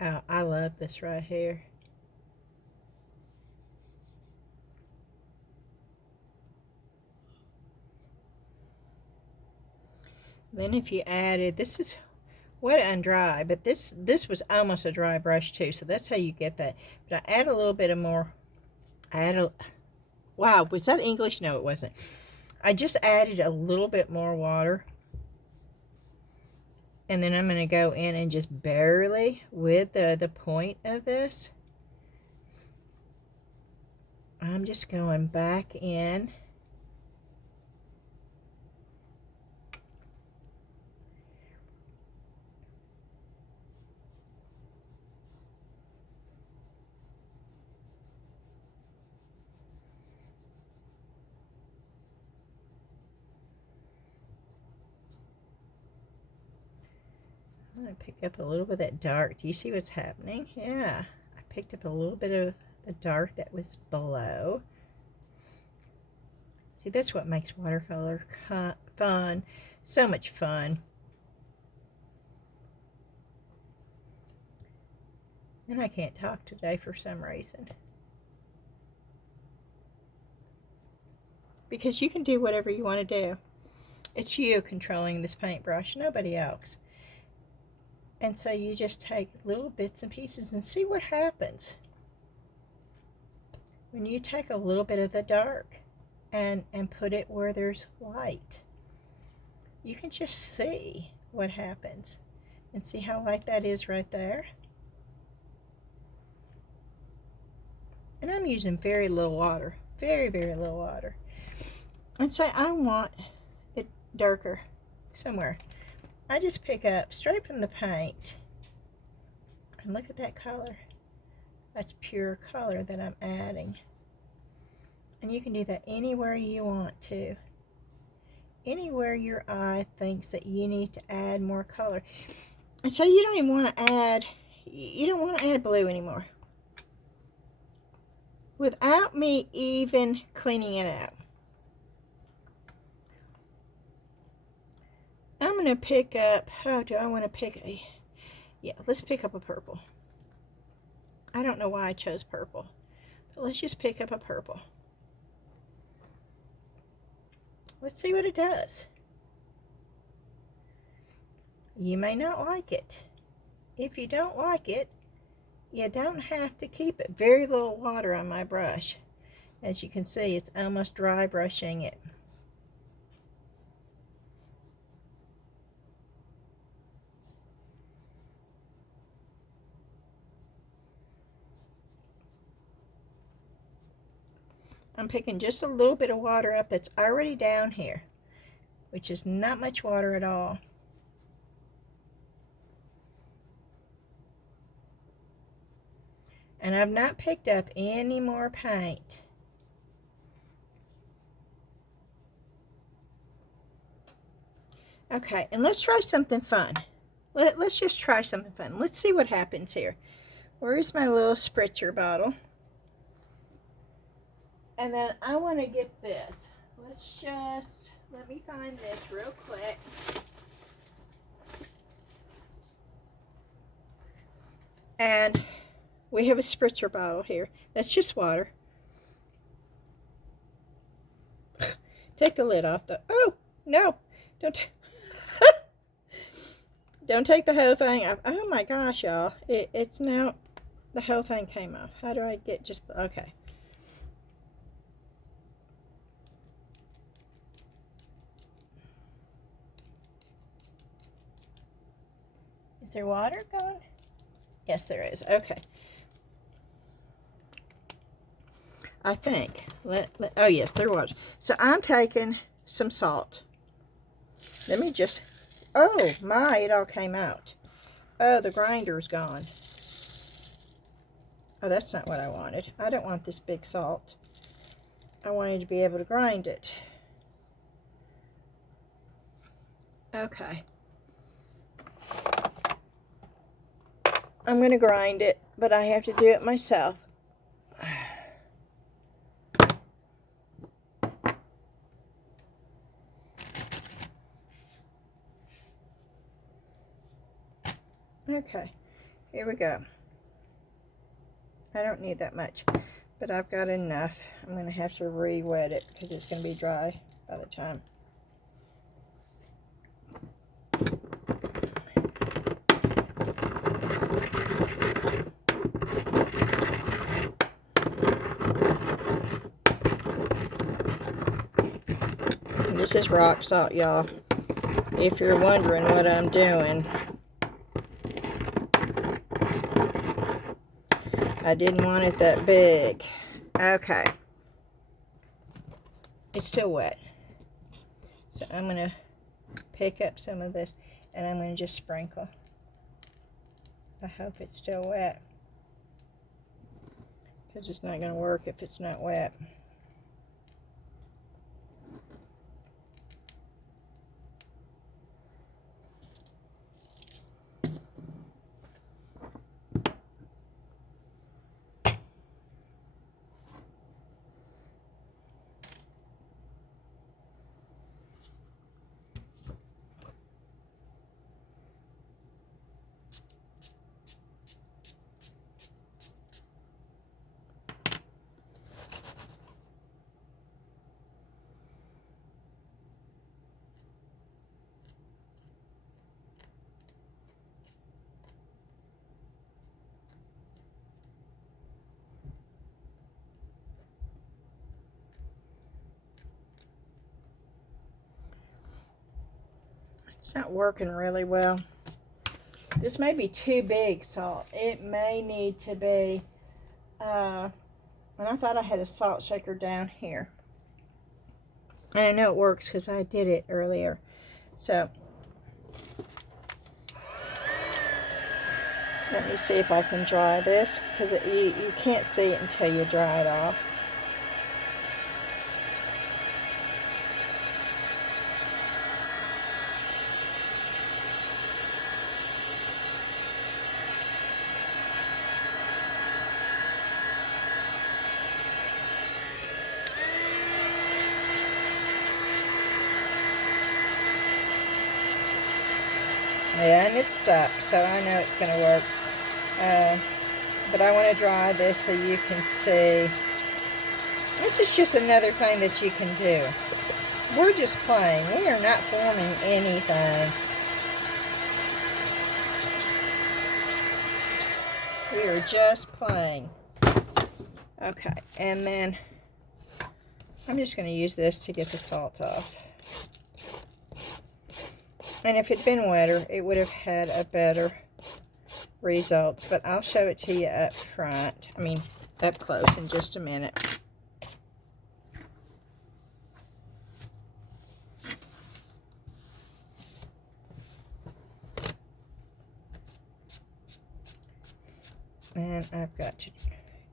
Oh, I love this right here. Then if you added, this is wet and dry, but this was almost a dry brush too, so that's how you get that. But I add a little bit of more. Wow, was that English? No, it wasn't. I just added a little bit more water. And then I'm going to go in and just barely, with the point of this, I'm just going back in. I'm going to pick up a little bit of that dark. Do you see what's happening? Yeah, I picked up a little bit of the dark that was below. See, that's what makes watercolor fun. So much fun. And I can't talk today for some reason. Because you can do whatever you want to do. It's you controlling this paintbrush, nobody else. And so you just take little bits and pieces and see what happens when you take a little bit of the dark and put it where there's light. You can just see what happens and see how light that is right there. And I'm using very little water, very, very little water. And say I want it darker somewhere. I just pick up straight from the paint, and look at that color. That's pure color that I'm adding. And you can do that anywhere you want to. Anywhere your eye thinks that you need to add more color. And so you don't even want to add, you don't want to add blue anymore. Without me even cleaning it out. I'm going to pick up, oh, do I want to pick a, yeah, let's pick up a purple. I don't know why I chose purple, but let's just pick up a purple. Let's see what it does. You may not like it. If you don't like it, you don't have to keep it. Very little water on my brush. As you can see, it's almost dry brushing it. I'm picking just a little bit of water up that's already down here, which is not much water at all. And I've not picked up any more paint. Okay, and let's try something fun. Let's just try something fun. Let's see what happens here. Where's my little spritzer bottle? And then I want to get this. Let me find this real quick. And we have a spritzer bottle here. That's just water. Take the lid off the, oh, no, don't, don't take the whole thing off. Oh my gosh, y'all. It's now, the whole thing came off. How do I get just, okay. Is there water going? Yes, there is. Okay. I think. Oh, yes, there was. So I'm taking some salt. Let me just... Oh, my, it all came out. Oh, the grinder's gone. Oh, that's not what I wanted. I don't want this big salt. I wanted to be able to grind it. Okay. I'm going to grind it, but I have to do it myself. Okay, here we go. I don't need that much, but I've got enough. I'm going to have to re-wet it because it's going to be dry by the time. This is rock salt, y'all, if you're wondering what I'm doing. I didn't want it that big. Okay. It's still wet. So I'm going to pick up some of this and I'm going to just sprinkle. I hope it's still wet, because it's not going to work if it's not wet. It's not working really well. This may be too big salt. It may need to be, and I thought I had a salt shaker down here. And I know it works because I did it earlier. So, let me see if I can dry this, because you can't see it until you dry it off. Yeah, and it's stuck, so I know it's going to work. But I want to dry this so you can see. This is just another thing that you can do. We're just playing. We are not forming anything. We are just playing. Okay, and then I'm just going to use this to get the salt off. And if it had been wetter, it would have had a better results. But I'll show it to you up front. I mean, up close in just a minute. And I've got to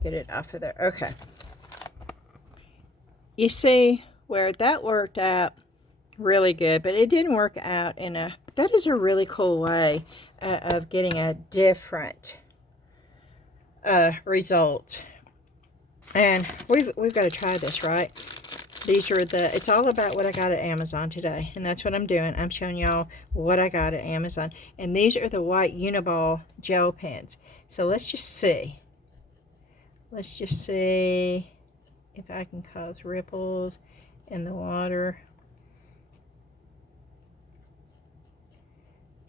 get it off of there. Okay. You see where that worked out really good, but it didn't work out in a, that is a really cool way of getting a different result. And we've got to try this, right? These are the, it's all about what I got at Amazon today, and that's what I'm doing. I'm showing y'all what I got at Amazon. And these are the white Uniball gel pens. So let's just see. Let's just see if I can cause ripples in the water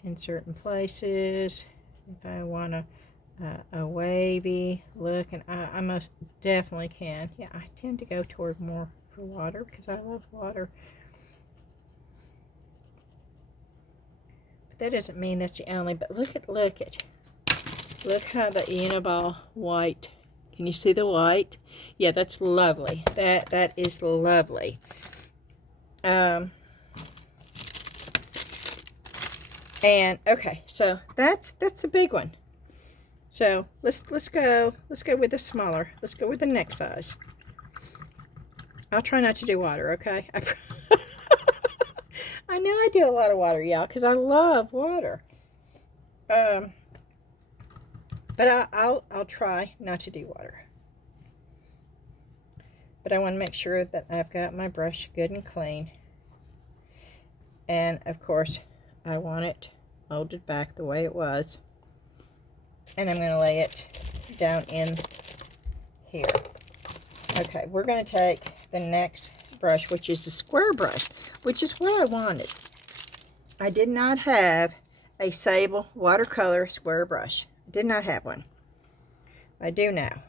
in certain places. If I want a wavy look, and I most definitely can. Yeah, I tend to go toward more for water because I love water. But that doesn't mean that's the only, but look how the Uniball white, can you see the white? Yeah, that's lovely. That is lovely. And okay, so that's the big one. So let's go with the smaller. Let's go with the next size. I'll try not to do water, okay? I know I do a lot of water, y'all, because I love water. But I'll try not to do water. But I want to make sure that I've got my brush good and clean. And of course, I want it molded back the way it was. And I'm going to lay it down in here. Okay, we're going to take the next brush, which is the square brush, which is what I wanted. I did not have a Sable watercolor square brush. I did not have one. I do now.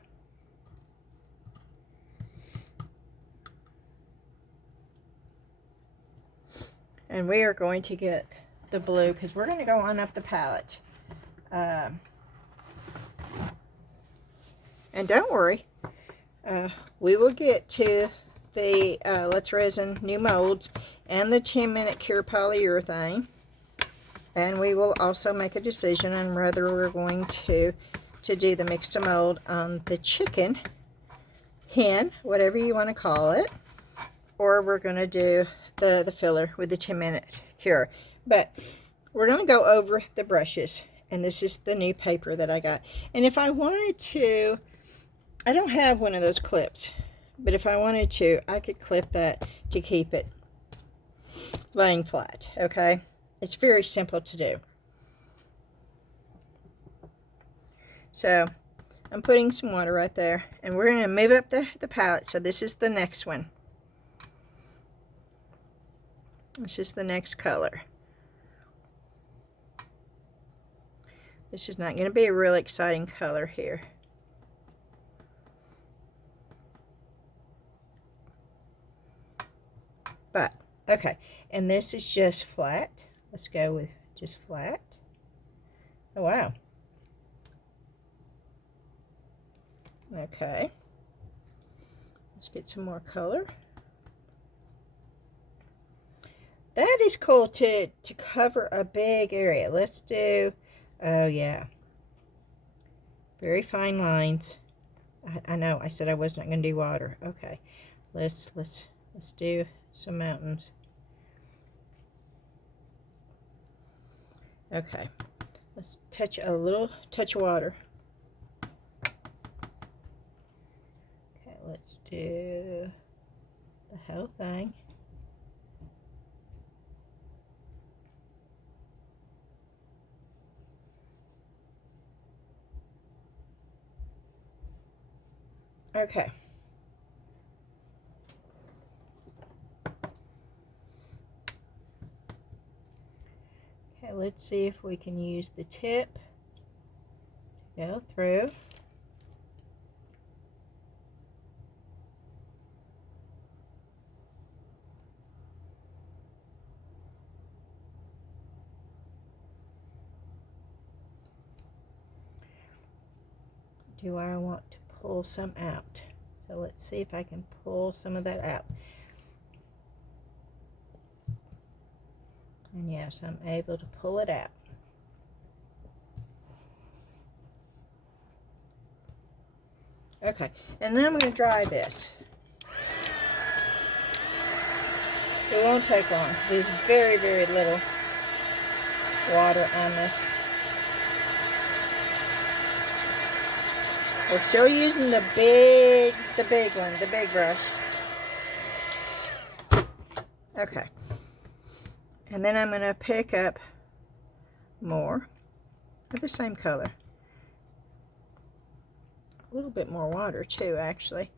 And we are going to get the blue because we're going to go on up the palette. And don't worry, we will get to the Let's Resin new molds and the 10-minute cure polyurethane. And we will also make a decision on whether we're going to do the mix to mold on the chicken hen, whatever you want to call it, or we're going to do the filler with the 10-minute cure. But we're going to go over the brushes, and this is the new paper that I got. And if I wanted to, I don't have one of those clips, but if I wanted to, I could clip that to keep it laying flat, okay? It's very simple to do. So I'm putting some water right there, and we're going to move up the palette. So this is the next one. This is the next color. This is not going to be a real exciting color here. But, okay, and this is just flat. Let's go with just flat. Oh, wow. Okay. Let's get some more color. That is cool to cover a big area. Let's do, oh yeah, very fine lines. I know I said I was not going to do water. Okay, let's do some mountains. Okay, let's touch a little touch of water. Okay, let's do the whole thing. Okay. Okay, let's see if we can use the tip to go through. Do I want to pull some out? So let's see if I can pull some of that out. And yes, I'm able to pull it out. Okay, and then I'm going to dry this. It won't take long. There's very, very little water on this. We're still using the big one, the big brush. Okay. And then I'm going to pick up more of the same color. A little bit more water too, actually.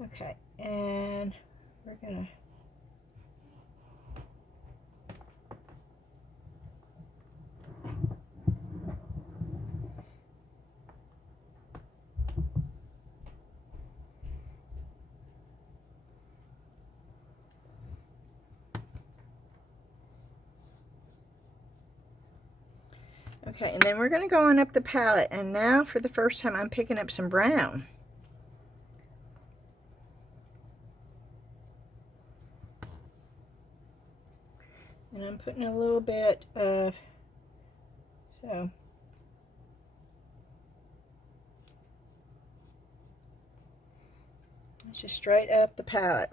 Okay, and we're gonna okay, and then we're gonna go on up the palette, and now for the first time I'm picking up some brown. And I'm putting a little bit of, so it's just straight up the palette.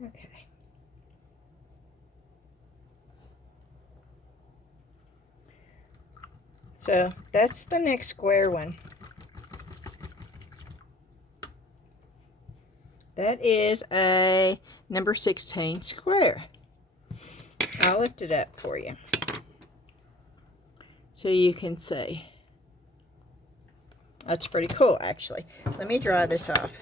Okay. So that's the next square one. That is a number 16 square. I'll lift it up for you so you can see. That's pretty cool, actually. Let me dry this off.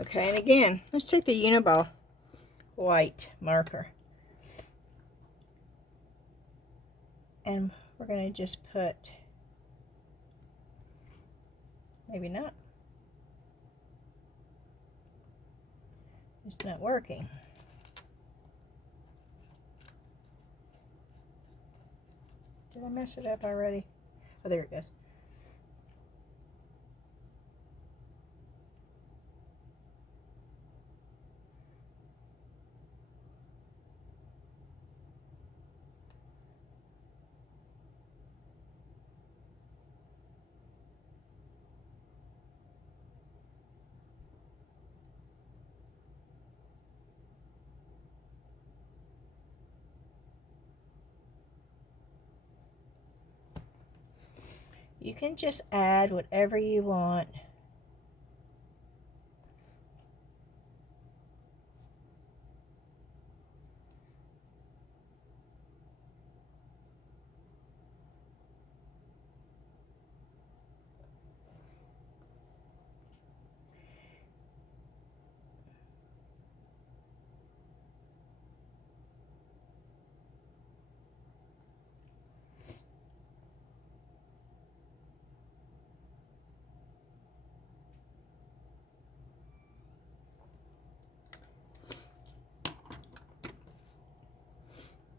Okay, and again, let's take the Uniball white marker. And we're going to just put, maybe not. It's not working. Did I mess it up already? Oh, there it goes. You can just add whatever you want.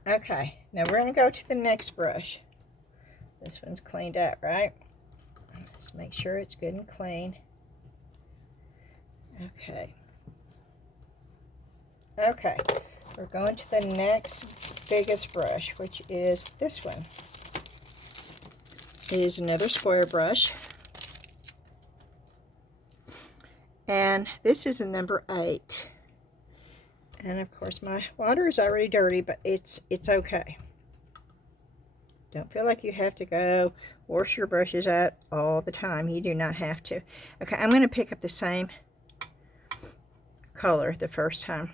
Okay, now we're going to go to the next brush, the This one's cleaned up, right? Let's make sure it's good and clean. Okay. Okay, we're going to the next biggest brush, which is this one. It is another square brush. And this is a number 8. And of course my water is already dirty, but it's okay. Don't feel like you have to go wash your brushes out all the time. You do not have to. Okay, I'm going to pick up the same color the first time.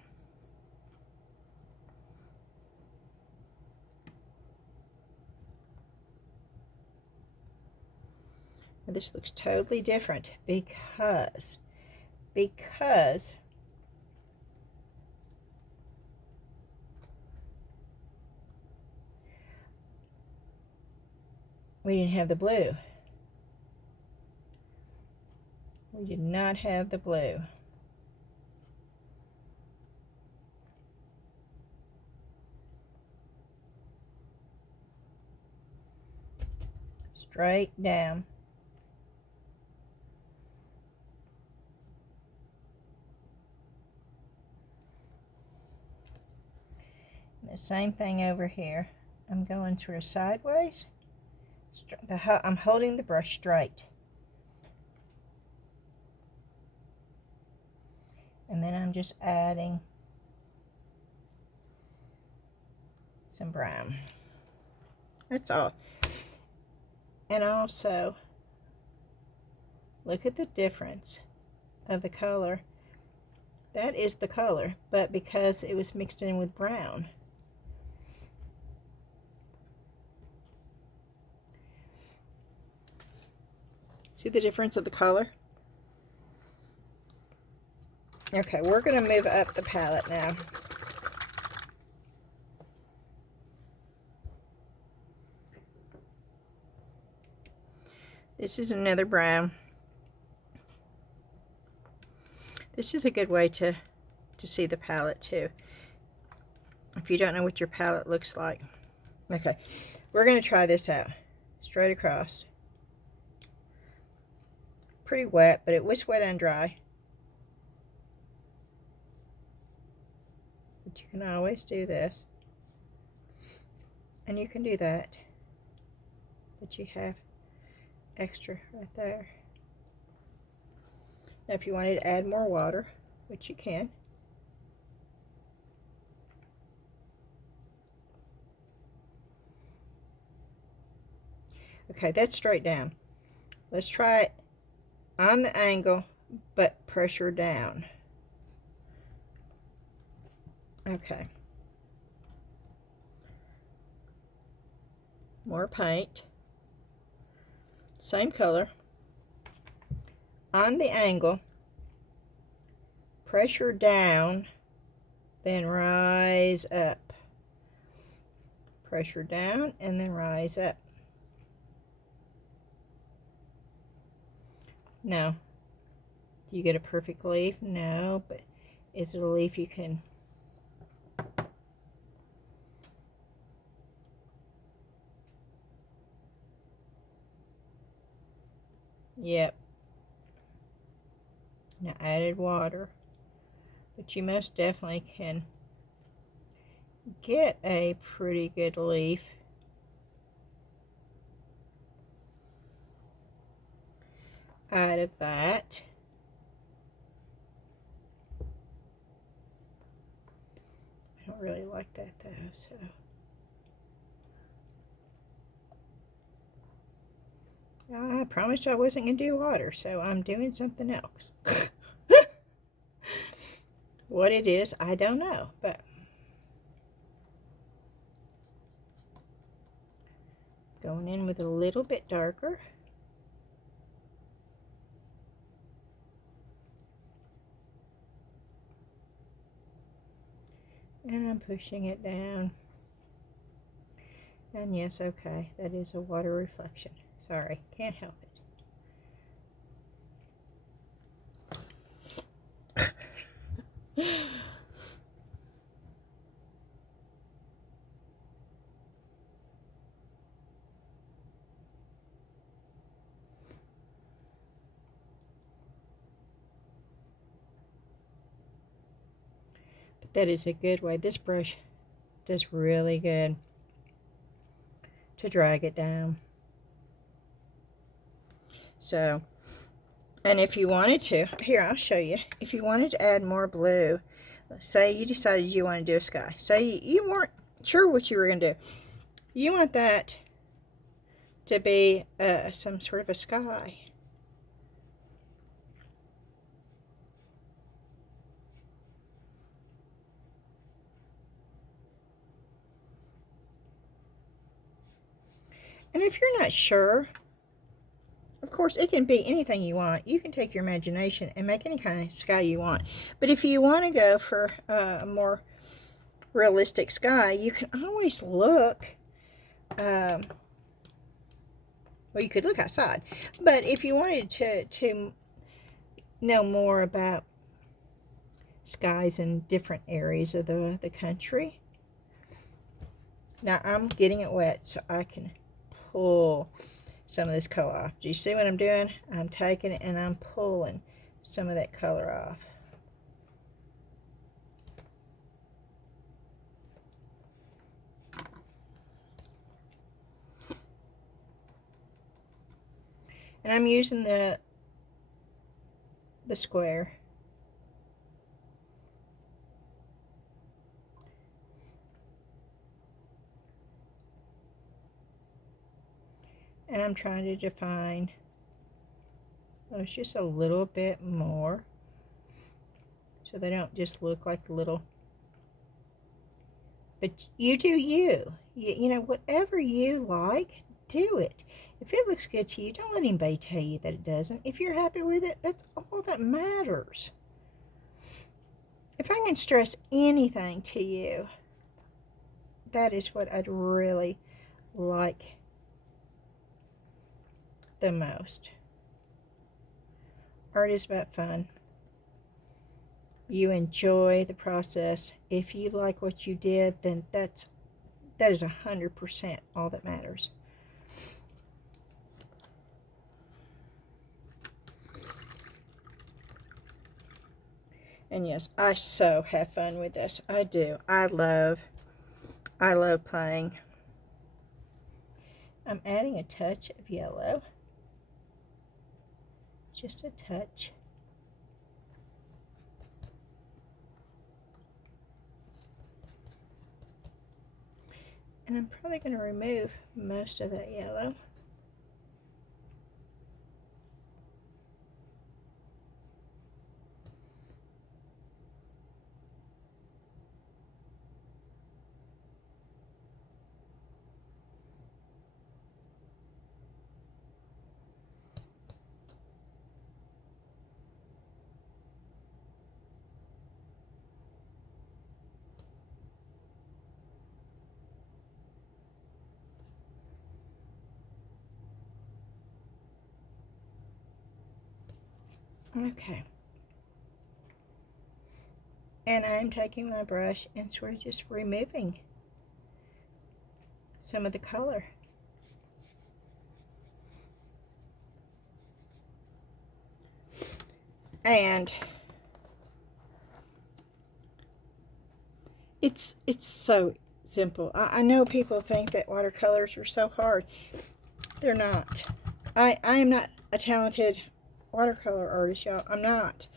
Now this looks totally different because we didn't have the blue. We did not have the blue. Straight down. And the same thing over here. I'm going through sideways. I'm holding the brush straight. And then I'm just adding some brown. That's all. And also, look at the difference of the color. That is the color, but because it was mixed in with brown. See the difference of the color? Okay, we're going to move up the palette now. This is another brown. This is a good way to see the palette too, if you don't know what your palette looks like. Okay, we're going to try this out. Straight across. Pretty wet, but it was wet and dry. But you can always do this. And you can do that. But you have extra right there. Now if you wanted to add more water, which you can. Okay, that's straight down. Let's try it on the angle, but pressure down. Okay. More paint. Same color. On the angle, pressure down, then rise up. Pressure down and then rise up. Now, do you get a perfect leaf? No, but is it a leaf you can... Yep. Now added water, but you most definitely can get a pretty good leaf. Out of that. I don't really like that though, so. I promised I wasn't going to do water, so I'm doing something else. What it is, I don't know, but going in with a little bit darker. And I'm pushing it down. And yes, okay, that is a water reflection. Sorry, can't help it. That is a good way. This brush does really good to drag it down. So, and if you wanted to, here, I'll show you. If you wanted to add more blue, say you decided you want to do a sky. Say you weren't sure what you were going to do. You want that to be some sort of a sky. And if you're not sure, of course, it can be anything you want. You can take your imagination and make any kind of sky you want. But if you want to go for a more realistic sky, you can always look, well, you could look outside. But if you wanted to know more about skies in different areas of the country, now I'm getting it wet so I can pull some of this color off. Do you see what I'm doing? I'm taking it and I'm pulling some of that color off. And I'm using the square. And I'm trying to define, oh, it's just a little bit more, so they don't just look like little, but you do you. You know, whatever you like, do it. If it looks good to you, don't let anybody tell you that it doesn't. If you're happy with it, that's all that matters. If I can stress anything to you, that is what I'd really like the most. Art is about fun. You enjoy the process. If you like what you did, then that is 100% all that matters. And yes, I so have fun with this. I do. I love playing. I'm adding a touch of yellow. Just a touch. And I'm probably going to remove most of that yellow. Okay. And I'm taking my brush and sort of just removing some of the color. And it's so simple. I know people think that watercolors are so hard. They're not. I am not a talented watercolor artist, y'all. I'm not.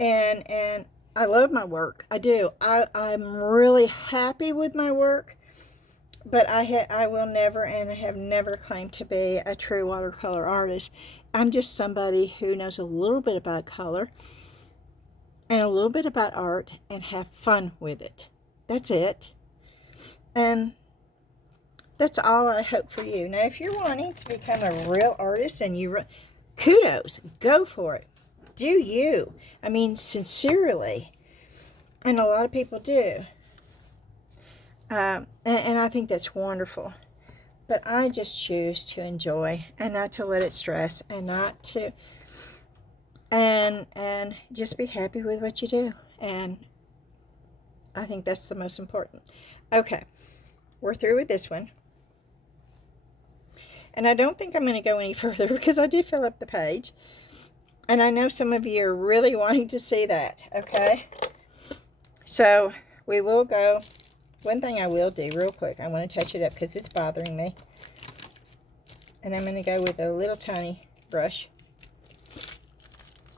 And I love my work. I do. I'm really happy with my work, but I will never and I have never claimed to be a true watercolor artist. I'm just somebody who knows a little bit about color and a little bit about art and have fun with it. That's it. And that's all I hope for you. Now, if you're wanting to become a real artist and kudos, go for it. Do you. I mean, sincerely. And a lot of people do. And I think that's wonderful. But I just choose to enjoy and not to let it stress and not to, and just be happy with what you do. And I think that's the most important. Okay, we're through with this one. And I don't think I'm going to go any further because I did fill up the page. And I know some of you are really wanting to see that, okay? So we will go, one thing I will do real quick, I want to touch it up because it's bothering me. And I'm going to go with a little tiny brush,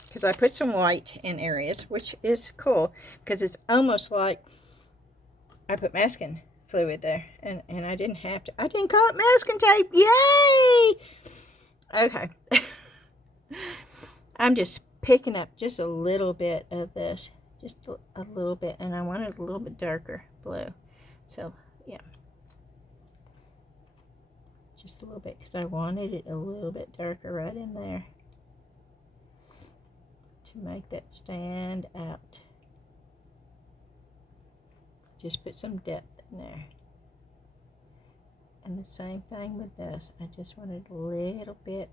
because I put some white in areas, which is cool, because it's almost like I put masking fluid there, and I didn't have to. I didn't call it masking tape. Yay! Okay. I'm just picking up just a little bit of this, just a little bit, and I want it a little bit darker blue. So, yeah. Just a little bit, because I wanted it a little bit darker right in there to make that stand out. Just put some depth in there. And the same thing with this. I just wanted a little bit.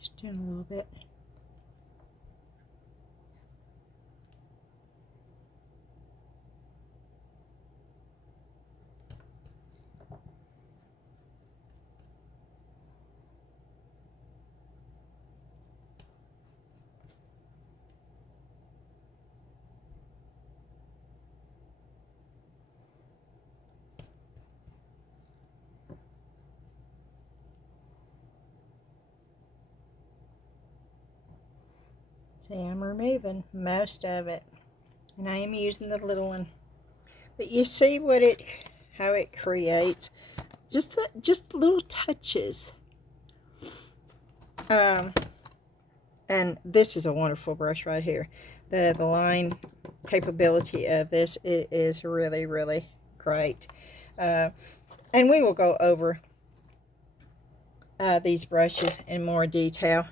Just doing a little bit. See, I'm removing most of it, and I am using the little one. But you see how it creates just little touches. And this is a wonderful brush right here. The line capability of this is really, really great. And we will go over these brushes in more detail.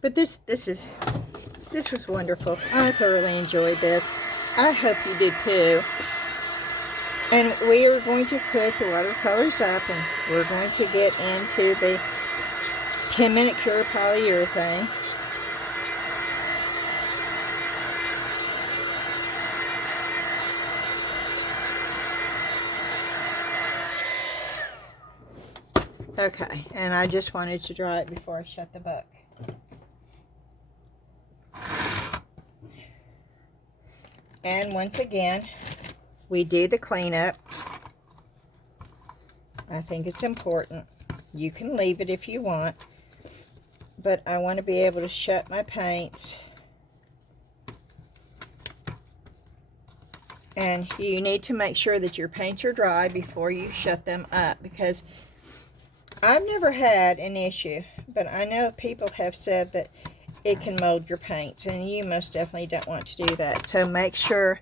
But this was wonderful. I thoroughly enjoyed this. I hope you did too. And we are going to put the watercolors up, and we're going to get into the 10-minute cure polyurethane. Okay, and I just wanted to dry it before I shut the book. And once again, we do the cleanup. I think it's important. You can leave it if you want, but I want to be able to shut my paints. And you need to make sure that your paints are dry before you shut them up, because I've never had an issue, but I know people have said that it can mold your paints, and you most definitely don't want to do that. So make sure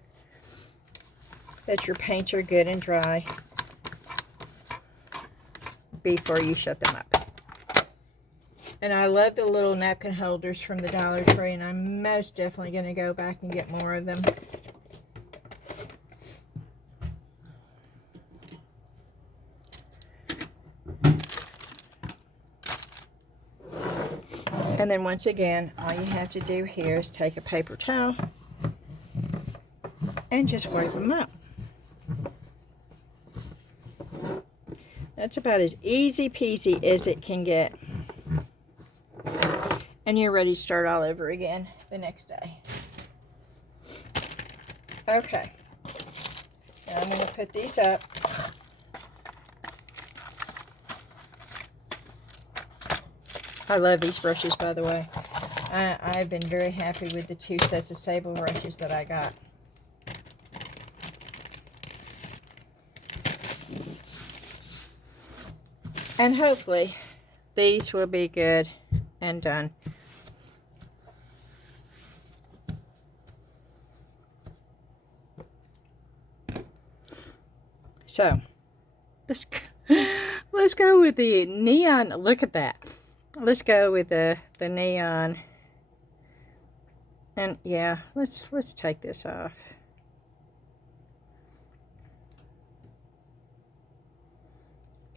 that your paints are good and dry before you shut them up. And I love the little napkin holders from the Dollar Tree, and I'm most definitely going to go back and get more of them. And then once again, all you have to do here is take a paper towel and just wipe them up. That's about as easy peasy as it can get. And you're ready to start all over again the next day. Okay. Now I'm going to put these up. I love these brushes, by the way. I've been very happy with the 2 sets of sable brushes that I got. And hopefully these will be good and done. So let's go with the neon. Look at that. Let's go with the neon. And yeah, let's take this off.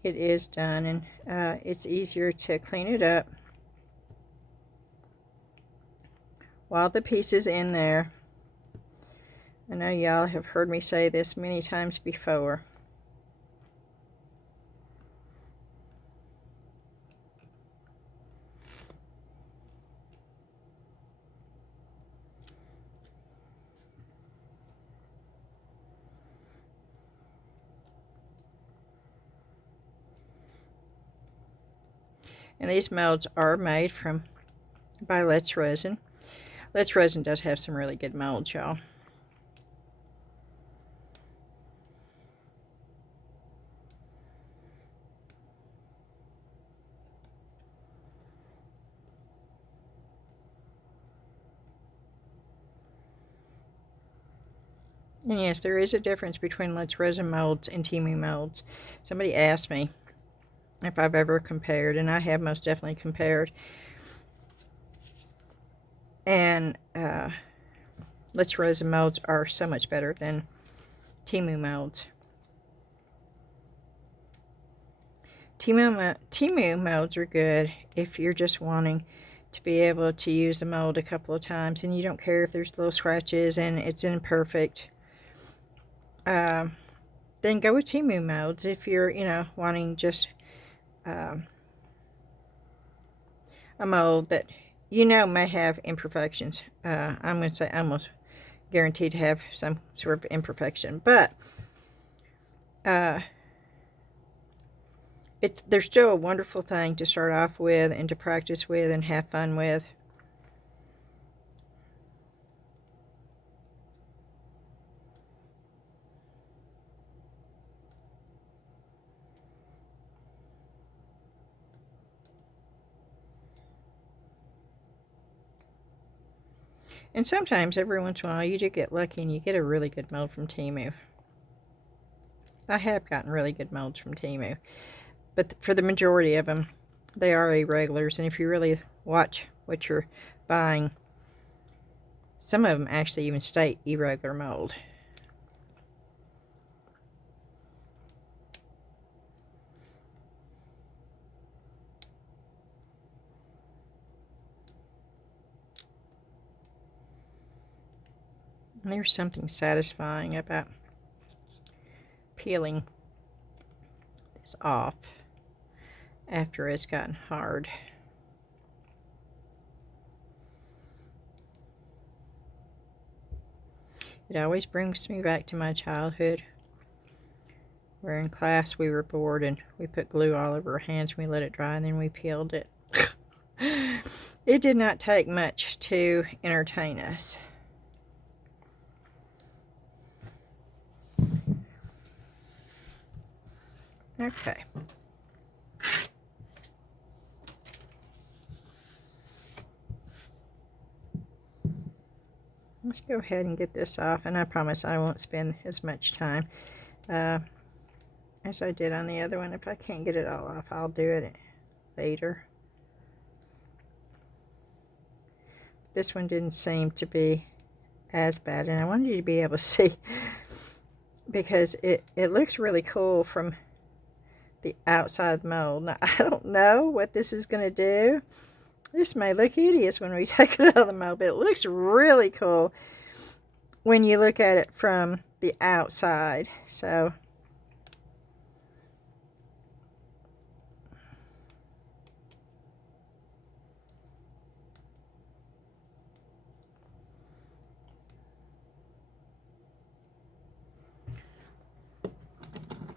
It is done, and it's easier to clean it up while the piece is in there. I know y'all have heard me say this many times before. And these molds are made by Let's Resin. Let's Resin does have some really good molds, y'all. And yes, there is a difference between Let's Resin molds and Temu molds. Somebody asked me if I've ever compared, and I have most definitely compared. And Let's Resin molds are so much better than Temu molds. Temu molds are good if you're just wanting to be able to use the mold a couple of times and you don't care if there's little scratches and it's imperfect. Then go with Temu molds if you're, wanting just a mold that may have imperfections. I'm going to say almost guaranteed to have some sort of imperfection, but they're still a wonderful thing to start off with and to practice with and have fun with. And sometimes, every once in a while, you do get lucky and you get a really good mold from Temu. I have gotten really good molds from Temu. But for the majority of them, they are irregulars. And if you really watch what you're buying, some of them actually even state irregular mold. And there's something satisfying about peeling this off after it's gotten hard. It always brings me back to my childhood, where in class we were bored and we put glue all over our hands and we let it dry and then we peeled it. It did not take much to entertain us. Okay. Let's go ahead and get this off, and I promise I won't spend as much time as I did on the other one. If I can't get it all off, I'll do it later. This one didn't seem to be as bad, and I wanted you to be able to see, because it looks really cool from the outside mold. Now, I don't know what this is going to do. This may look hideous when we take it out of the mold, but it looks really cool when you look at it from the outside. So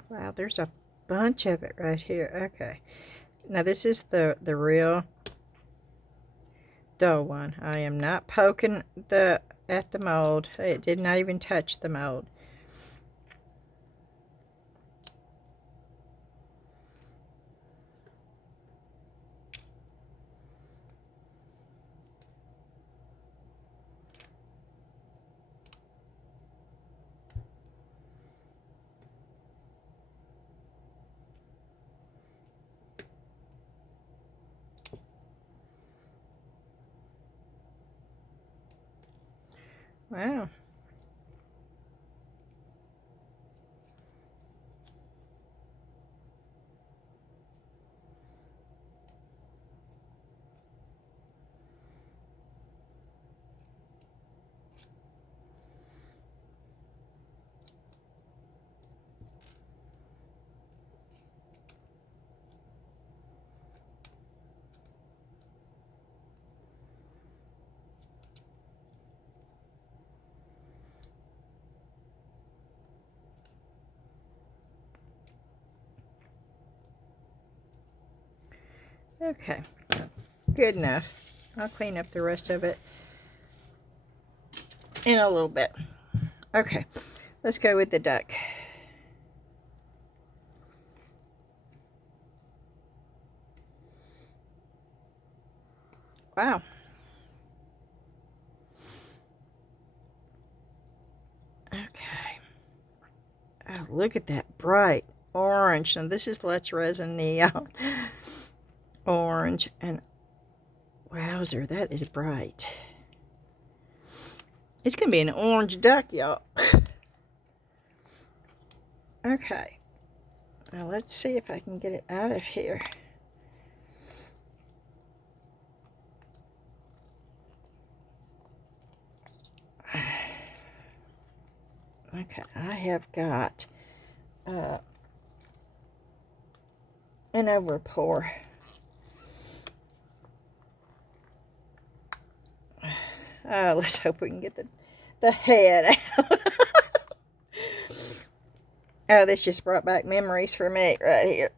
wow, there's a bunch of it right here. Okay. Now this is the real dull one. I am not poking at the mold. It did not even touch the mold. Wow. Okay. Good enough. I'll clean up the rest of it in a little bit. Okay. Let's go with the duck. Wow. Okay. Oh, look at that bright orange. Now this is Let's Resin Neon orange, and wowzer, that is bright. It's gonna be an orange duck, y'all. Okay. Now let's see if I can get it out of here. Okay, I have got an overpour. Let's hope we can get the head out. Oh, this just brought back memories for me right here.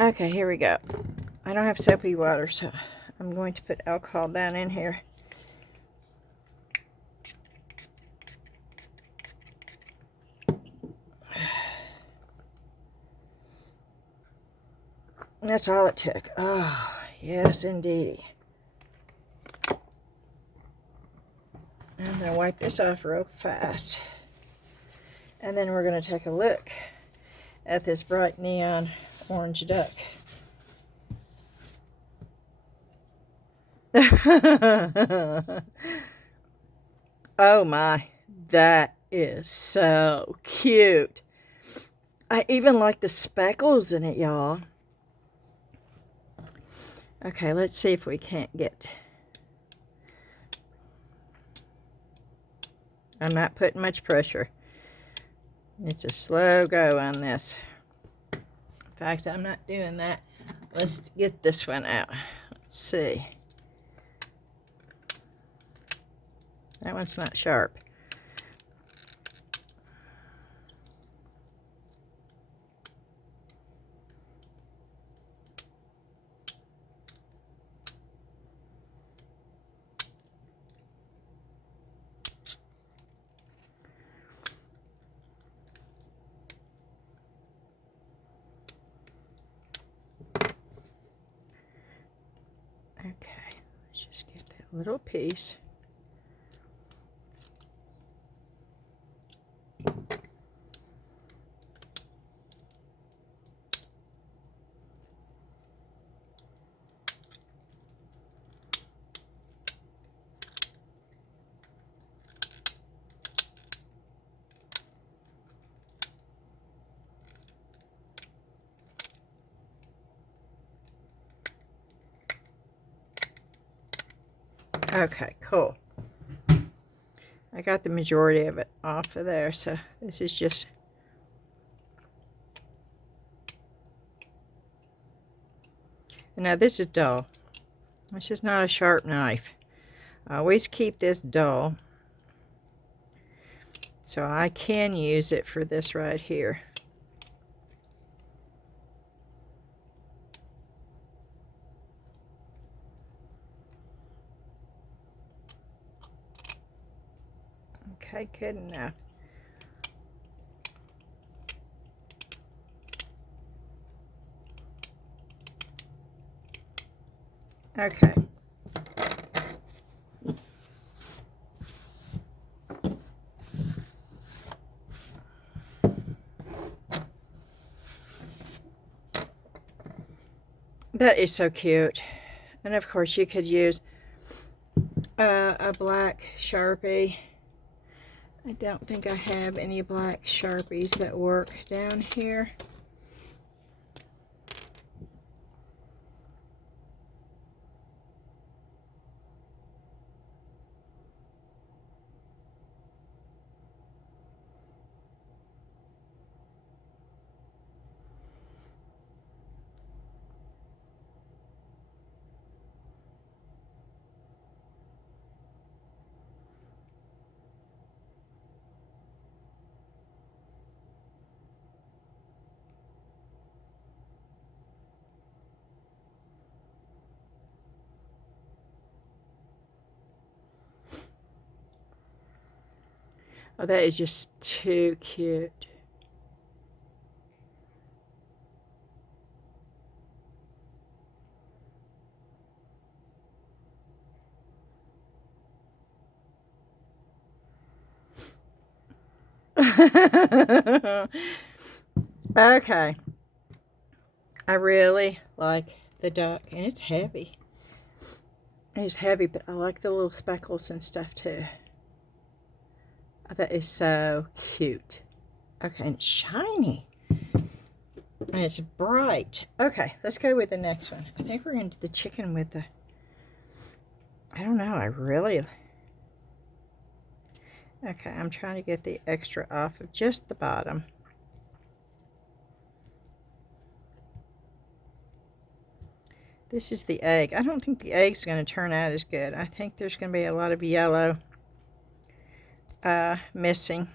Okay, here we go. I don't have soapy water, so I'm going to put alcohol down in here. That's all it took. Oh, yes, indeedy. I'm going to wipe this off real fast. And then we're going to take a look at this bright neon orange duck. Oh my, that is so cute. I even like the speckles in it, y'all. Okay, let's see if we can't get... I'm not putting much pressure. It's a slow go on this. In fact, I'm not doing that. Let's get this one out. Let's see. That one's not sharp. Okay, let's just get that little piece. Okay, cool. I got the majority of it off of there, so this is just... Now this is dull. This is not a sharp knife. I always keep this dull, so I can use it for this right here. Okay, good enough. Okay. That is so cute. And of course you could use a black Sharpie. I don't think I have any black Sharpies that work down here. Oh, that is just too cute. Okay. I really like the duck, and it's heavy. It's heavy, but I like the little speckles and stuff too. Oh, that is so cute. Okay, and it's shiny. And it's bright. Okay, let's go with the next one. I think we're going to do the chicken with the... I don't know, I really... Okay, I'm trying to get the extra off of just the bottom. This is the egg. I don't think the egg's going to turn out as good. I think there's going to be a lot of yellow missing.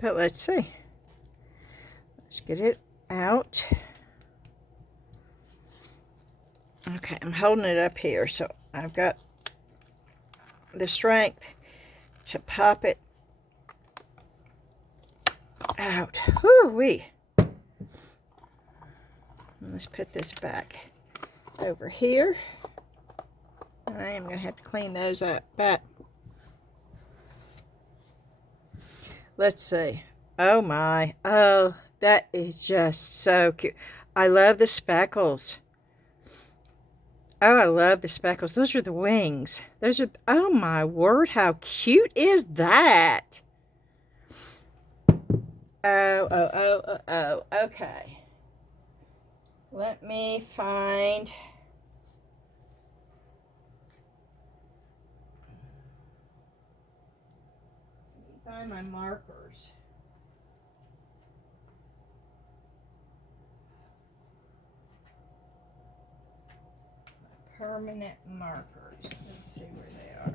But let's see. Let's get it out. Okay, I'm holding it up here, so I've got the strength to pop it out. Whoo-wee. Let's put this back over here. I am going to have to clean those up, but let's see. Oh my. Oh, that is just so cute. I love the speckles. Oh, I love the speckles. Those are the wings. Those are, oh my word, how cute is that? Oh. Okay. Let me find my markers. Permanent markers. Let's see where they are.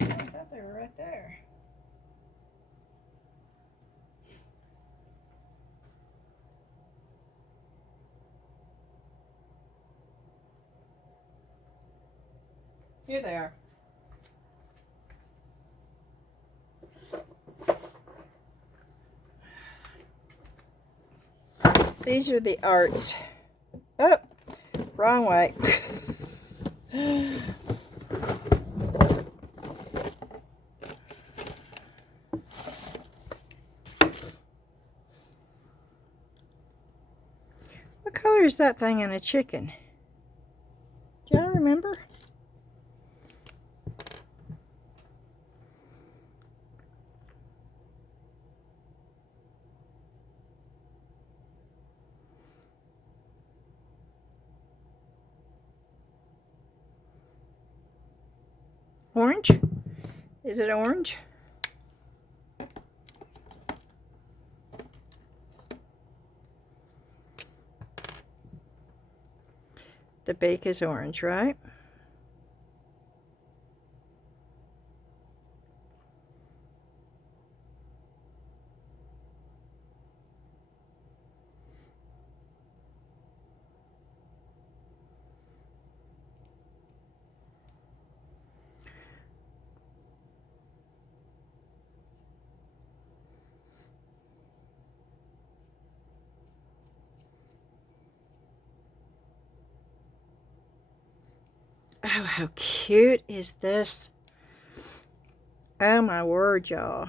I thought they were right there. Here they are. These are the arts. Oh, wrong way. What color is that thing on a chicken? Orange? Is it orange? The beak is orange, right? Oh, how cute is this? Oh my word, y'all.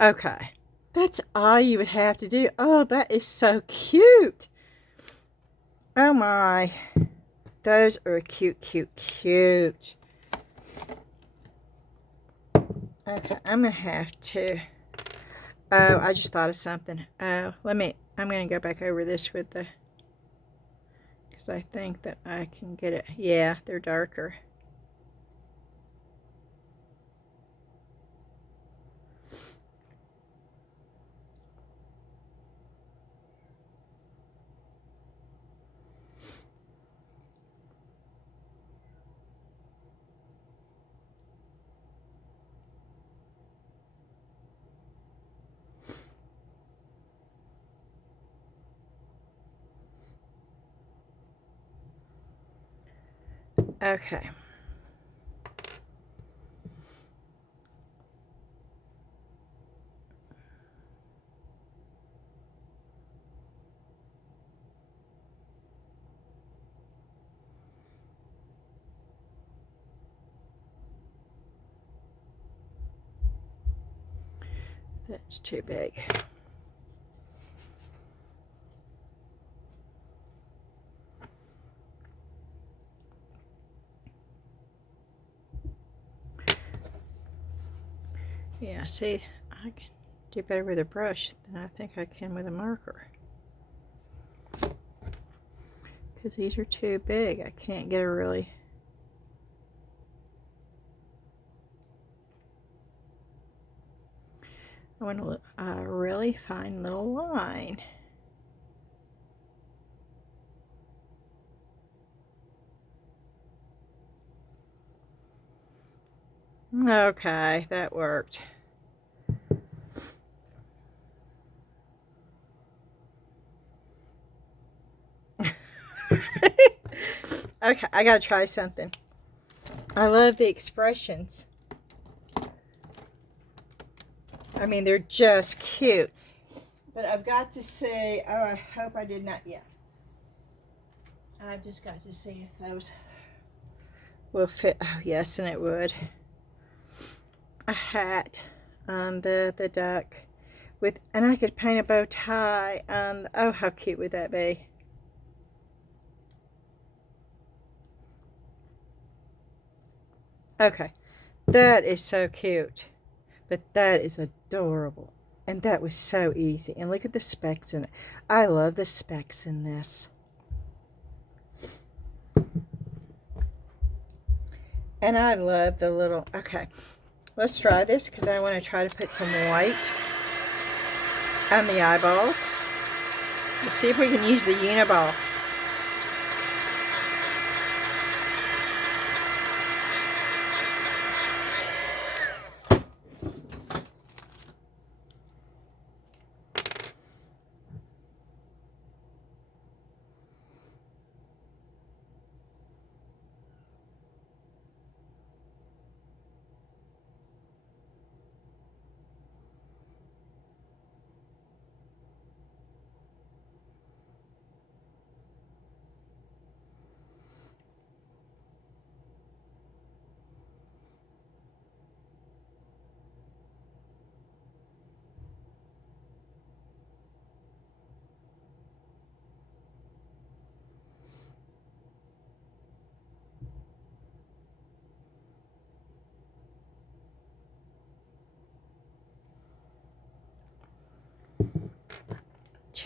Okay, that's all you would have to do. Oh, that is so cute. Oh my, those are cute, cute, cute. Okay, I'm gonna have to. Oh, I just thought of something. Oh, I'm gonna go back over this with the, because I think that I can get it. Yeah, they're darker. Okay. That's too big. Yeah, see, I can do better with a brush than I think I can with a marker. Because these are too big. I can't get a really... I want a really fine little line. Okay, that worked. Okay, I gotta try something. I love the expressions. I mean, they're just cute. But I've got to see, oh, I hope I did not, yeah. I've just got to see if those will fit. Oh, yes, and it would. A hat on the duck with, and I could paint a bow tie on, oh, how cute would that be? Okay, that is so cute, but that is adorable, and that was so easy. And look at the specks in it. I love the specks in this. And I love the little, okay, let's try this because I want to try to put some white on the eyeballs. Let's see if we can use the uniball.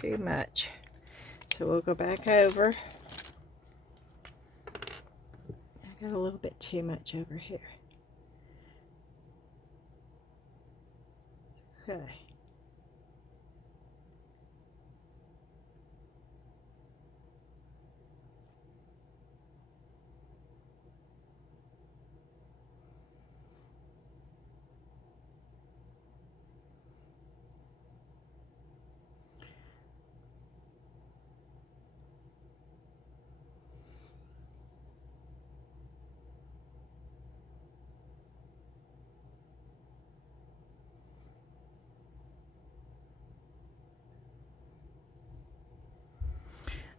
too much. So we'll go back over. I got a little bit too much over here. Okay.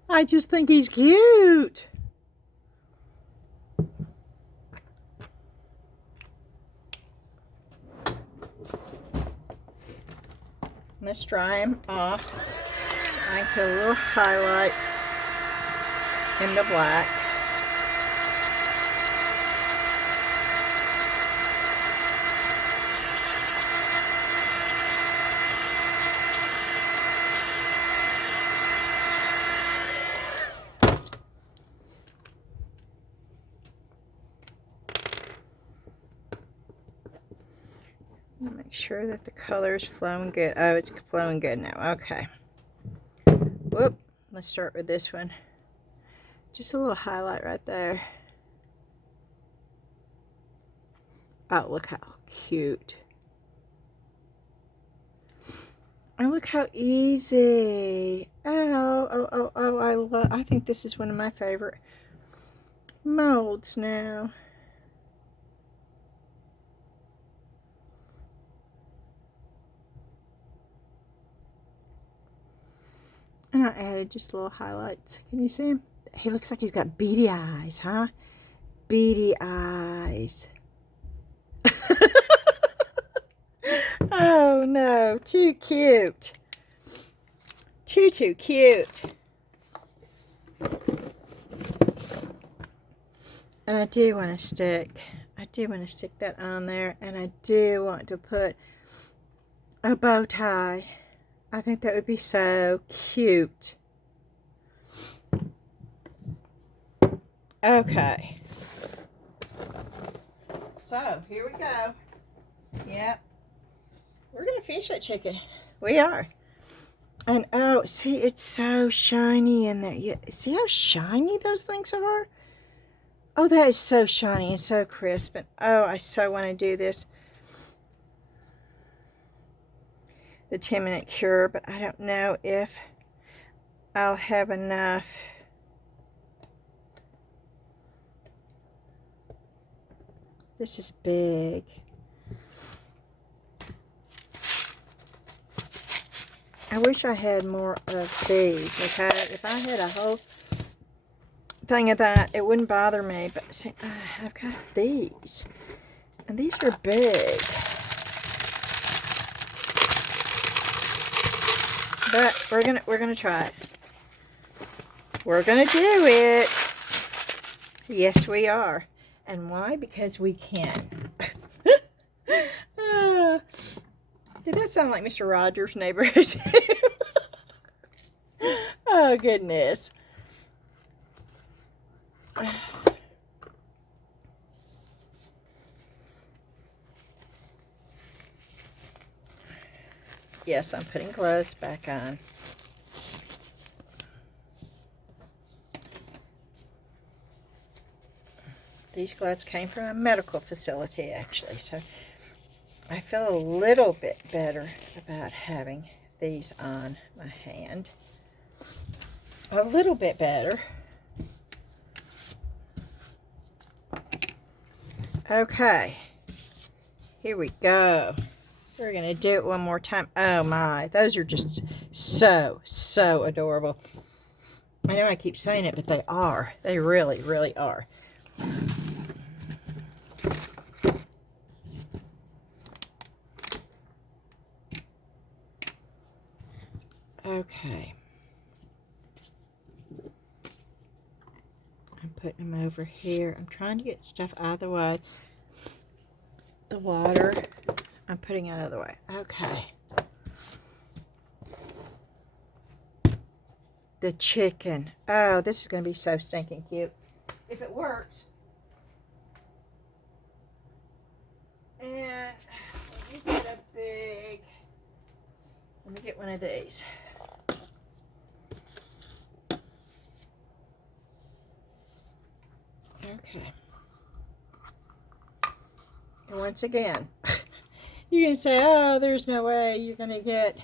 I just think he's cute. Let's dry him off. I put a little highlight in the black. Make sure that the color is flowing good. Oh, it's flowing good now. Okay. Whoop. Let's start with this one. Just a little highlight right there. Oh, look how cute. And look how easy. Oh, I think this is one of my favorite molds now. And I added just little highlights. Can you see him? He looks like he's got beady eyes, huh? Beady eyes. Oh no, too cute. Too cute. And I do want to stick that on there, and I do want to put a bow tie. I think that would be so cute. Okay. So, here we go. Yep. We're going to finish that chicken. We are. And, oh, see, it's so shiny in there. Yeah, see how shiny those things are? Oh, that is so shiny and so crisp. And, oh, I so want to do this. The 10-minute cure, but I don't know if I'll have enough. This is big. I wish I had more of these, okay? If I had a whole thing of that, it wouldn't bother me. But see, I've got these, and these are big. But we're gonna try it. We're gonna do it. Yes, we are. And why? Because we can. Did that sound like Mr. Rogers' Neighborhood? Oh, goodness. Yes, I'm putting gloves back on. These gloves came from a medical facility, actually, so I feel a little bit better about having these on my hand. A little bit better. Okay, here we go. We're going to do it one more time. Oh my, those are just so adorable. I know I keep saying it, but they are. They really, really are. Okay. I'm putting them over here. I'm trying to get stuff out of the way. The water, I'm putting out of the way. Okay. the chicken. Oh, this is going to be so stinking cute. If it works. And let me get a big, let me get one of these. Okay. And once again, you're going to say, oh, there's no way you're going to get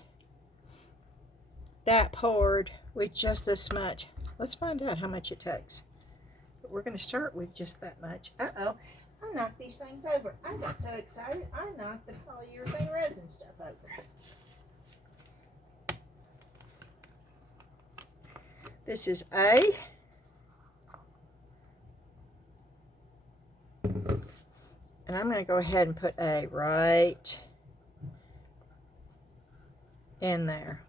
that poured with just this much. Let's find out how much it takes. But we're going to start with just that much. Uh-oh. I knocked these things over. I got so excited, I knocked the polyurethane resin stuff over. This is A. And I'm going to go ahead and put A right in there.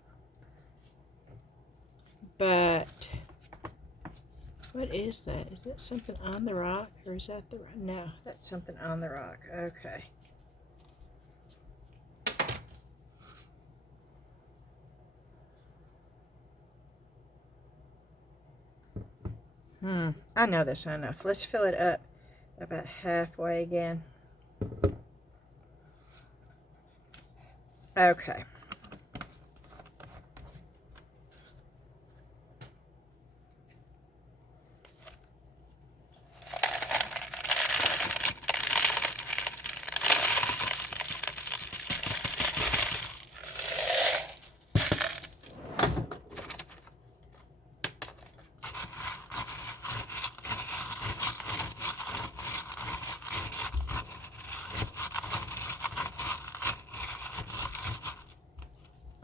But what is that? Is that something on the rock, or is that the rock? No, that's something on the rock. Okay. I know that's not enough. Let's fill it up about halfway again. Okay.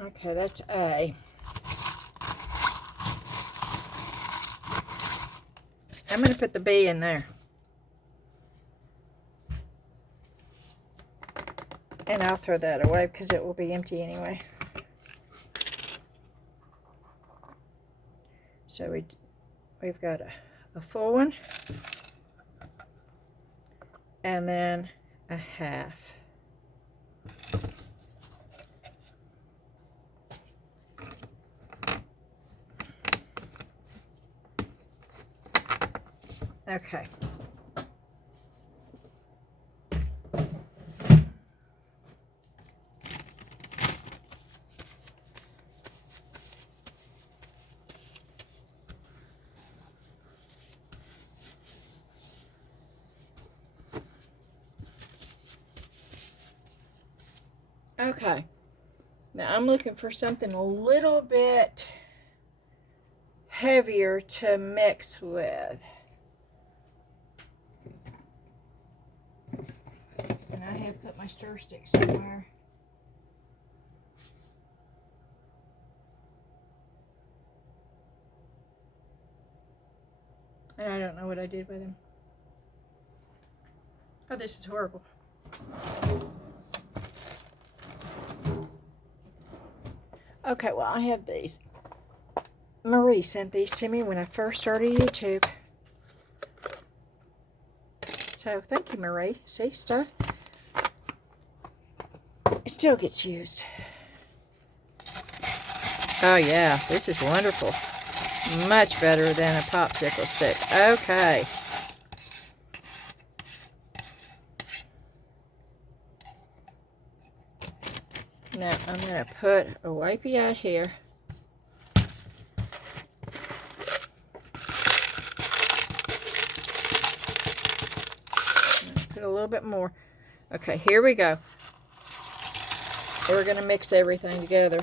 Okay, that's A. I'm going to put the B in there. And I'll throw that away because it will be empty anyway. So we've got a full one. And then a half. Okay. Okay. Now I'm looking for something a little bit heavier to mix with. And I have put my stir stick somewhere. And I don't know what I did with them. Oh, this is horrible. Okay, well, I have these. Marie sent these to me when I first started YouTube. So, thank you, Marie. See, stuff. It still gets used. Oh, yeah. This is wonderful. Much better than a popsicle stick. Okay. Now, I'm going to put a wipey out here. Put a little bit more. Okay, here we go. We're going to mix everything together.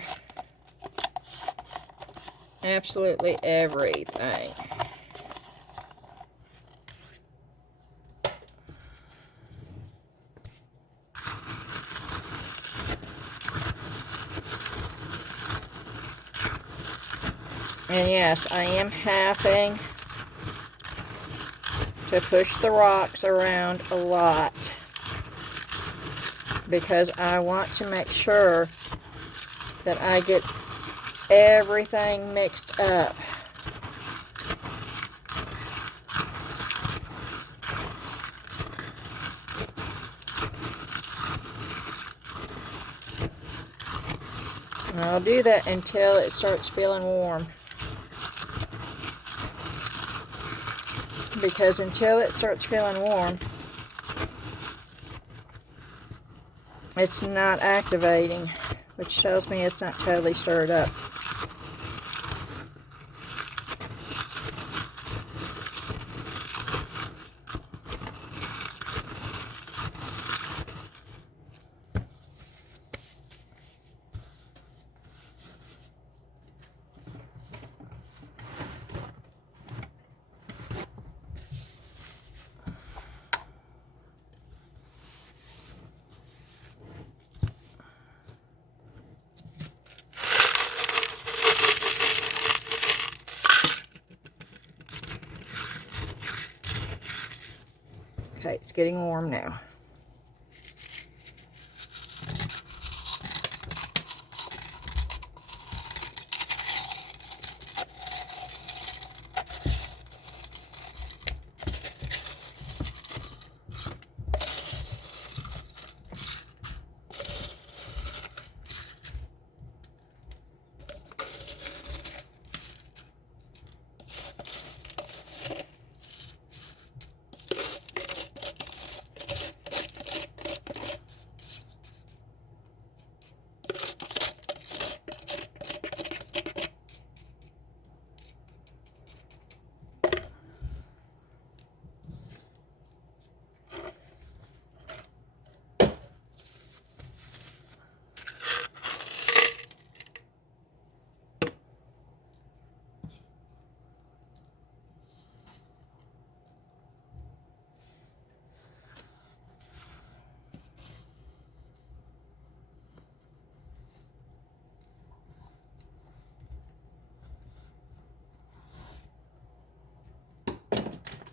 Absolutely everything. And yes, I am having to push the rocks around a lot because I want to make sure that I get everything mixed up. And I'll do that until it starts feeling warm. because until it starts feeling warm, it's not activating, which tells me it's not totally stirred up. Okay, it's getting warm now.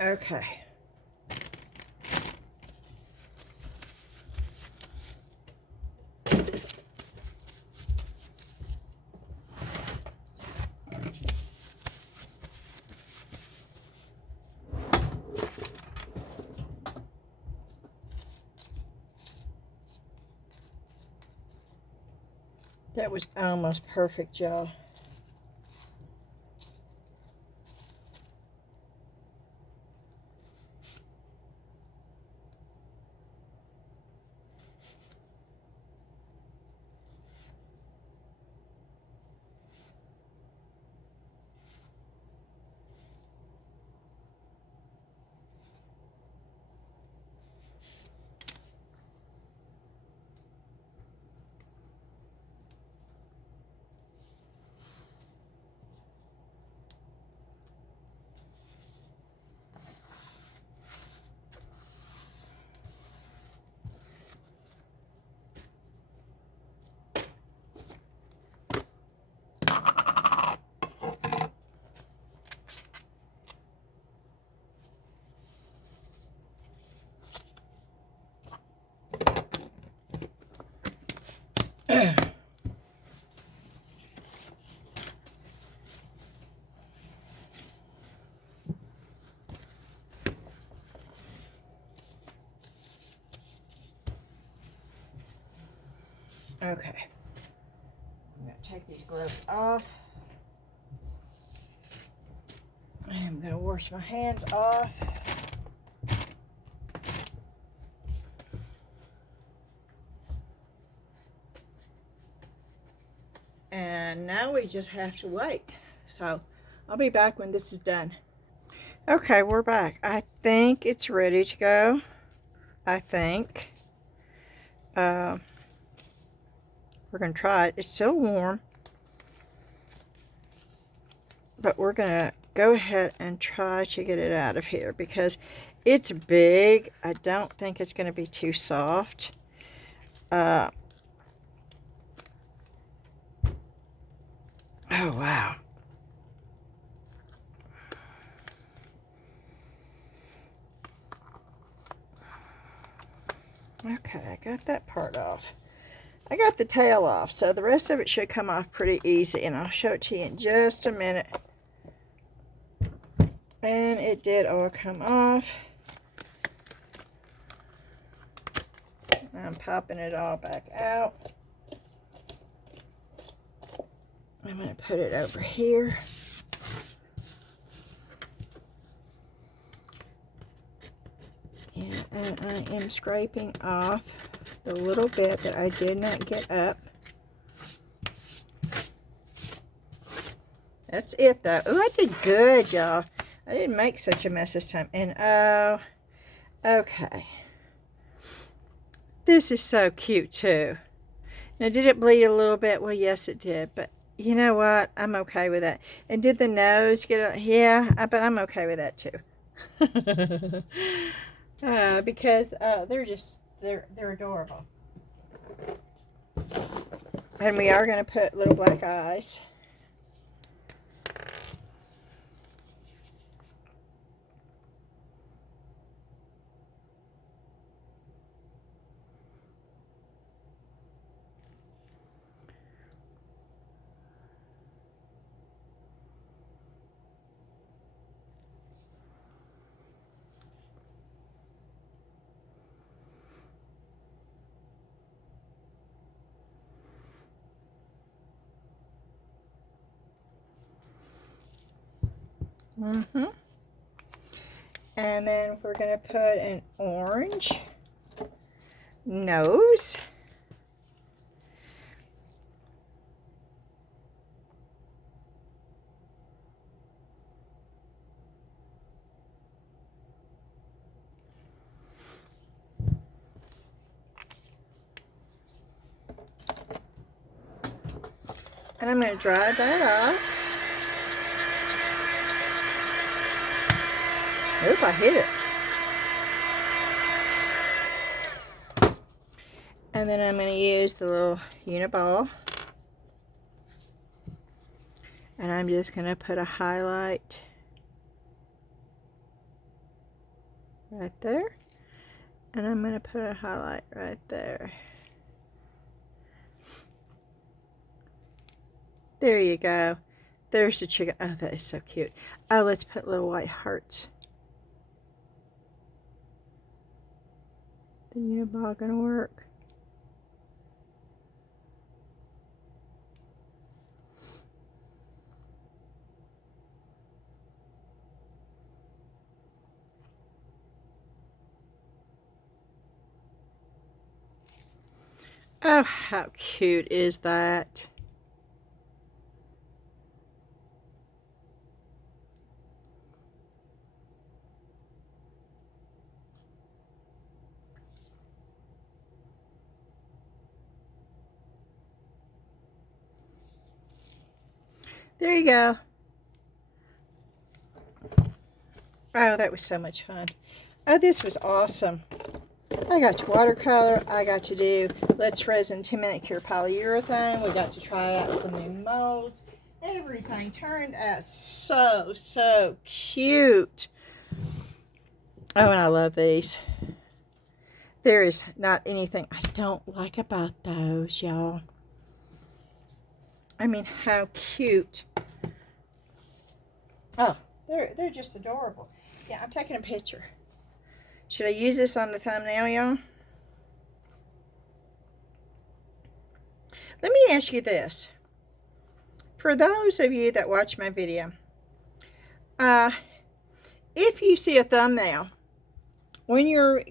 Okay. That was almost perfect, y'all. Okay. I'm going to take these gloves off. I'm going to wash my hands off. And now we just have to wait. So I'll be back when this is done. Okay, we're back. I think it's ready to go. I think. We're going to try it. It's still warm. But we're going to go ahead and try to get it out of here because it's big. I don't think it's going to be too soft. Oh, wow. Okay, I got that part off. I got the tail off, so the rest of it should come off pretty easy, and I'll show it to you in just a minute. And it did all come off. I'm popping it all back out. I'm going to put it over here. And I am scraping off the little bit that I did not get up. That's it, though. Oh, I did good, y'all. I didn't make such a mess this time. And, oh, okay. This is so cute, too. Now, did it bleed a little bit? Well, yes, it did. But you know what? I'm okay with that. And did the nose get a... Yeah, but I'm okay with that, too. Because they're just... They're adorable. And we are going to put little black eyes. And then we're going to put an orange nose. And I'm going to dry that off. Oop, I hit it. And then I'm going to use the little Uniball. And I'm just going to put a highlight right there. And I'm going to put a highlight right there. There you go. There's the chicken. Oh, that is so cute. Oh, let's put little white hearts. The Uniball gonna work. Oh, how cute is that? There you go. Oh, that was so much fun. Oh, this was awesome. I got to watercolor. I got to do Let's Resin 10-minute cure polyurethane. We got to try out some new molds. Everything turned out so cute. Oh, and I love these. There is not anything I don't like about those, y'all. I mean, how cute. Oh, they're just adorable. Yeah, I'm taking a picture. Should I use this on the thumbnail, y'all? Let me ask you this. For those of you that watch my video, if you see a thumbnail when you're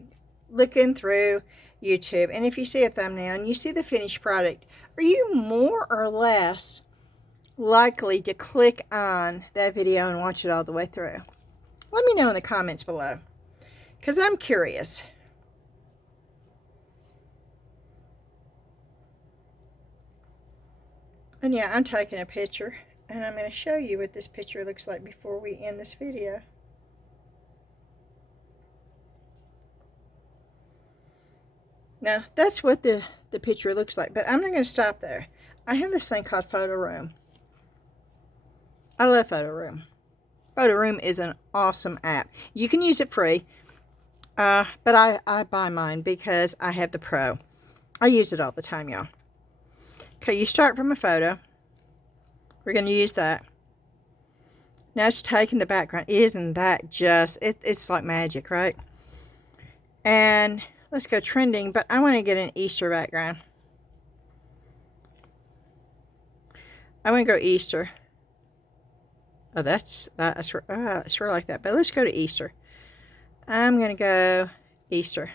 looking through YouTube, and if you see a thumbnail and you see the finished product, are you more or less likely to click on that video and watch it all the way through? Let me know in the comments below, because I'm curious. And yeah, I'm taking a picture, and I'm going to show you what this picture looks like before we end this video. Now, that's what the picture looks like, but I'm not going to stop there. I have this thing called Photo Room. I love Photo Room. Photo Room is an awesome app. You can use it free, but I buy mine because I have the Pro. I use it all the time, y'all. Okay, you start from a photo. We're going to use that. Now it's taking the background. Isn't that just, it's like magic, right? And let's go trending, but I want to get an Easter background. I want to go Easter. Oh, I sure like that. But let's go to Easter. I'm going to go Easter.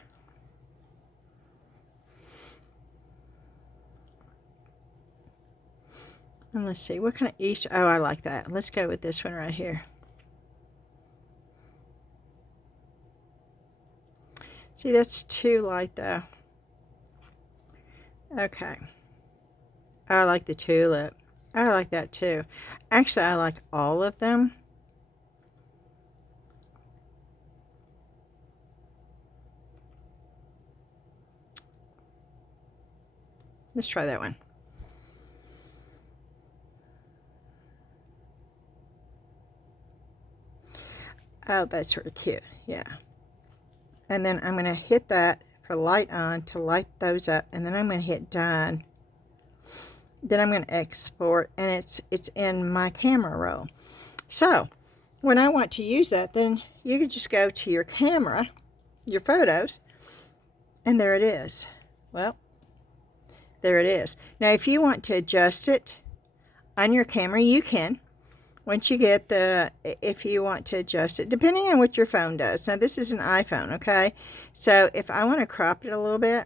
And let's see, what kind of Easter? Oh, I like that. Let's go with this one right here. See, that's too light though. Okay. I like the tulip. I like that too. Actually, I like all of them. Let's try that one. Oh, that's sort of cute. Yeah. And then I'm going to hit that for light on to light those up. And then I'm going to hit done. Then I'm going to export. And it's in my camera roll. So, when I want to use that, then you can just go to your camera, your photos, and there it is. Well, there it is. Now, if you want to adjust it on your camera, you can. Once you get if you want to adjust it, depending on what your phone does. Now, this is an iPhone, okay? So, if I want to crop it a little bit,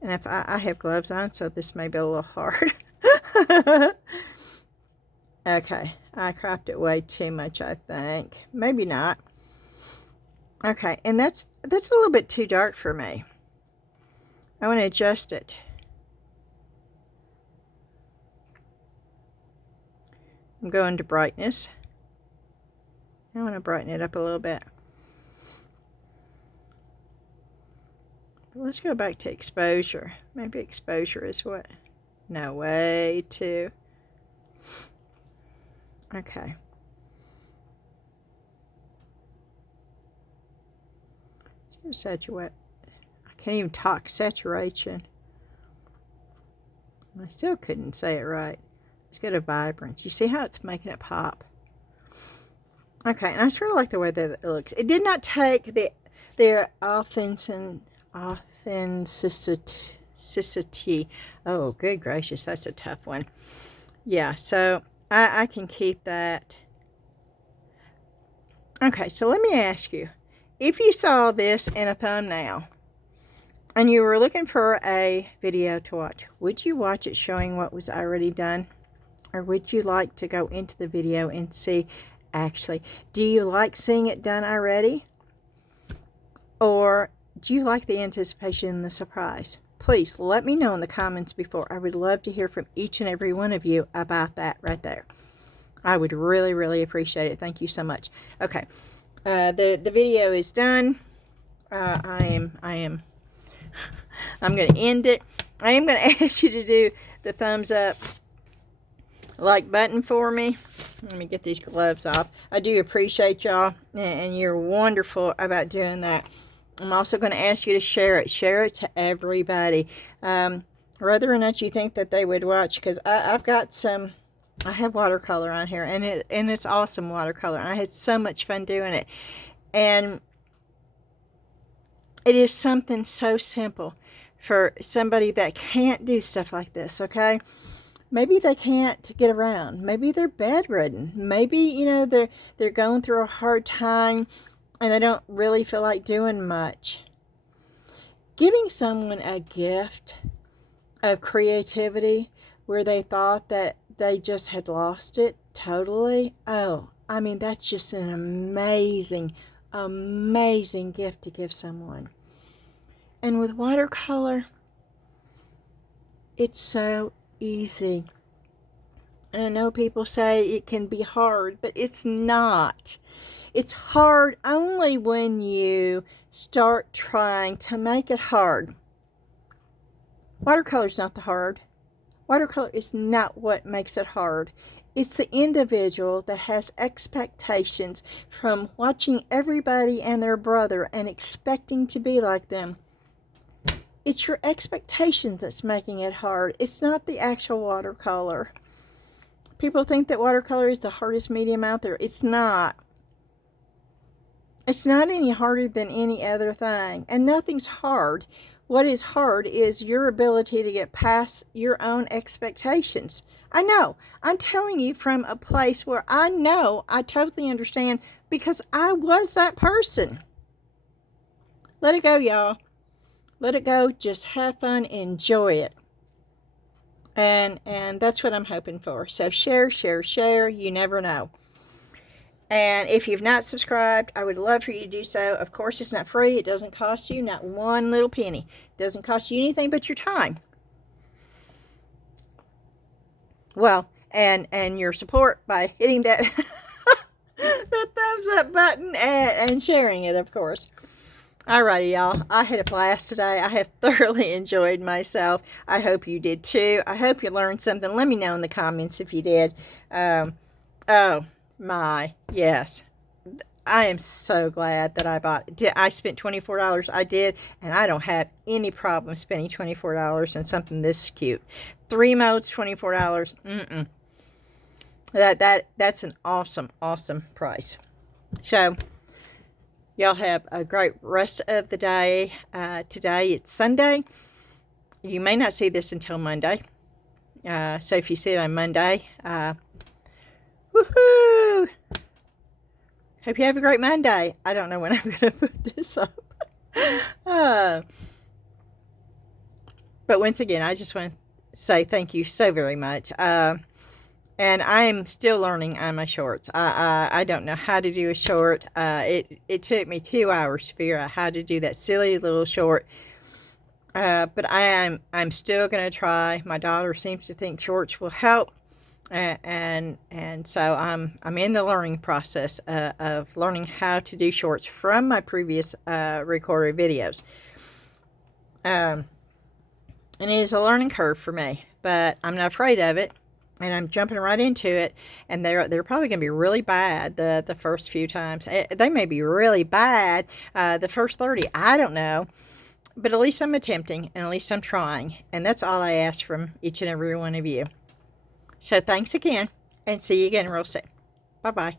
and if I have gloves on, so this may be a little hard. Okay, I cropped it way too much, I think. Maybe not. Okay, and that's a little bit too dark for me. I want to adjust it. I'm going to brightness. I want to brighten it up a little bit. Let's go back to exposure. Maybe exposure is what? No, way too. Okay. Saturate. I can't even talk. Saturation. I still couldn't say it right. Let's go to vibrance. You see how it's making it pop? Okay, and I sort of like the way that it looks. It did not take the authenticity. Oh, good gracious, that's a tough one. Yeah, so I can keep that. Okay, so let me ask you, if you saw this in a thumbnail and you were looking for a video to watch, would you watch it showing what was already done? Or would you like to go into the video and see, actually, do you like seeing it done already? Or do you like the anticipation and the surprise? Please let me know in the comments before. I would love to hear from each and every one of you about that right there. I would really, really appreciate it. Thank you so much. Okay, the video is done. I'm going to end it. I am going to ask you to do the thumbs up like button for me. Let me get these gloves off. I do appreciate y'all, and you're wonderful about doing that. I'm also going to ask you to share it. Share it to everybody. Whether or not you think that they would watch, because I've got some, I have watercolor on here, and it's awesome watercolor. And I had so much fun doing it. And it is something so simple for somebody that can't do stuff like this, okay? Maybe they can't get around. Maybe they're bedridden. Maybe, you know, they're going through a hard time and they don't really feel like doing much. Giving someone a gift of creativity where they thought that they just had lost it totally. Oh, I mean, that's just an amazing, amazing gift to give someone. And with watercolor, it's so easy. And I know people say it can be hard, but it's not. It's hard only when you start trying to make it hard. Watercolor is not the hard. Watercolor is not what makes it hard. It's the individual that has expectations from watching everybody and their brother and expecting to be like them. It's your expectations that's making it hard. It's not the actual watercolor. People think that watercolor is the hardest medium out there. It's not. It's not any harder than any other thing. And nothing's hard. What is hard is your ability to get past your own expectations. I know. I'm telling you from a place where I know I totally understand because I was that person. let it go, y'all. Let it go. Just have fun. Enjoy it. And that's what I'm hoping for. So share, share, share. You never know. And if you've not subscribed, I would love for you to do so. Of course, it's not free. It doesn't cost you not one little penny. It doesn't cost you anything but your time. Well, and your support by hitting that that thumbs up button and sharing it, of course. Alrighty, y'all. I had a blast today. I have thoroughly enjoyed myself. I hope you did too. I hope you learned something. Let me know in the comments if you did. Oh my, yes. I am so glad that I bought it. I spent $24. I did, and I don't have any problem spending $24 on something this cute. 3 modes, $24. That's an awesome price. So y'all have a great rest of the day. Today it's Sunday. You may not see this until Monday. So if you see it on Monday, woohoo! Hope you have a great Monday. I don't know when I'm going to put this up. But once again, I just want to say thank you so very much. And I am still learning on my shorts. I don't know how to do a short. It took me 2 hours to figure out how to do that silly little short. But I'm still going to try. My daughter seems to think shorts will help. And so I'm in the learning process of learning how to do shorts from my previous recorded videos. And it is a learning curve for me, but I'm not afraid of it, and I'm jumping right into it. And they're probably going to be really bad the first few times. They may be really bad the first 30. I don't know, but at least I'm attempting, and at least I'm trying, and that's all I ask from each and every one of you. So thanks again, and see you again real soon. Bye-bye.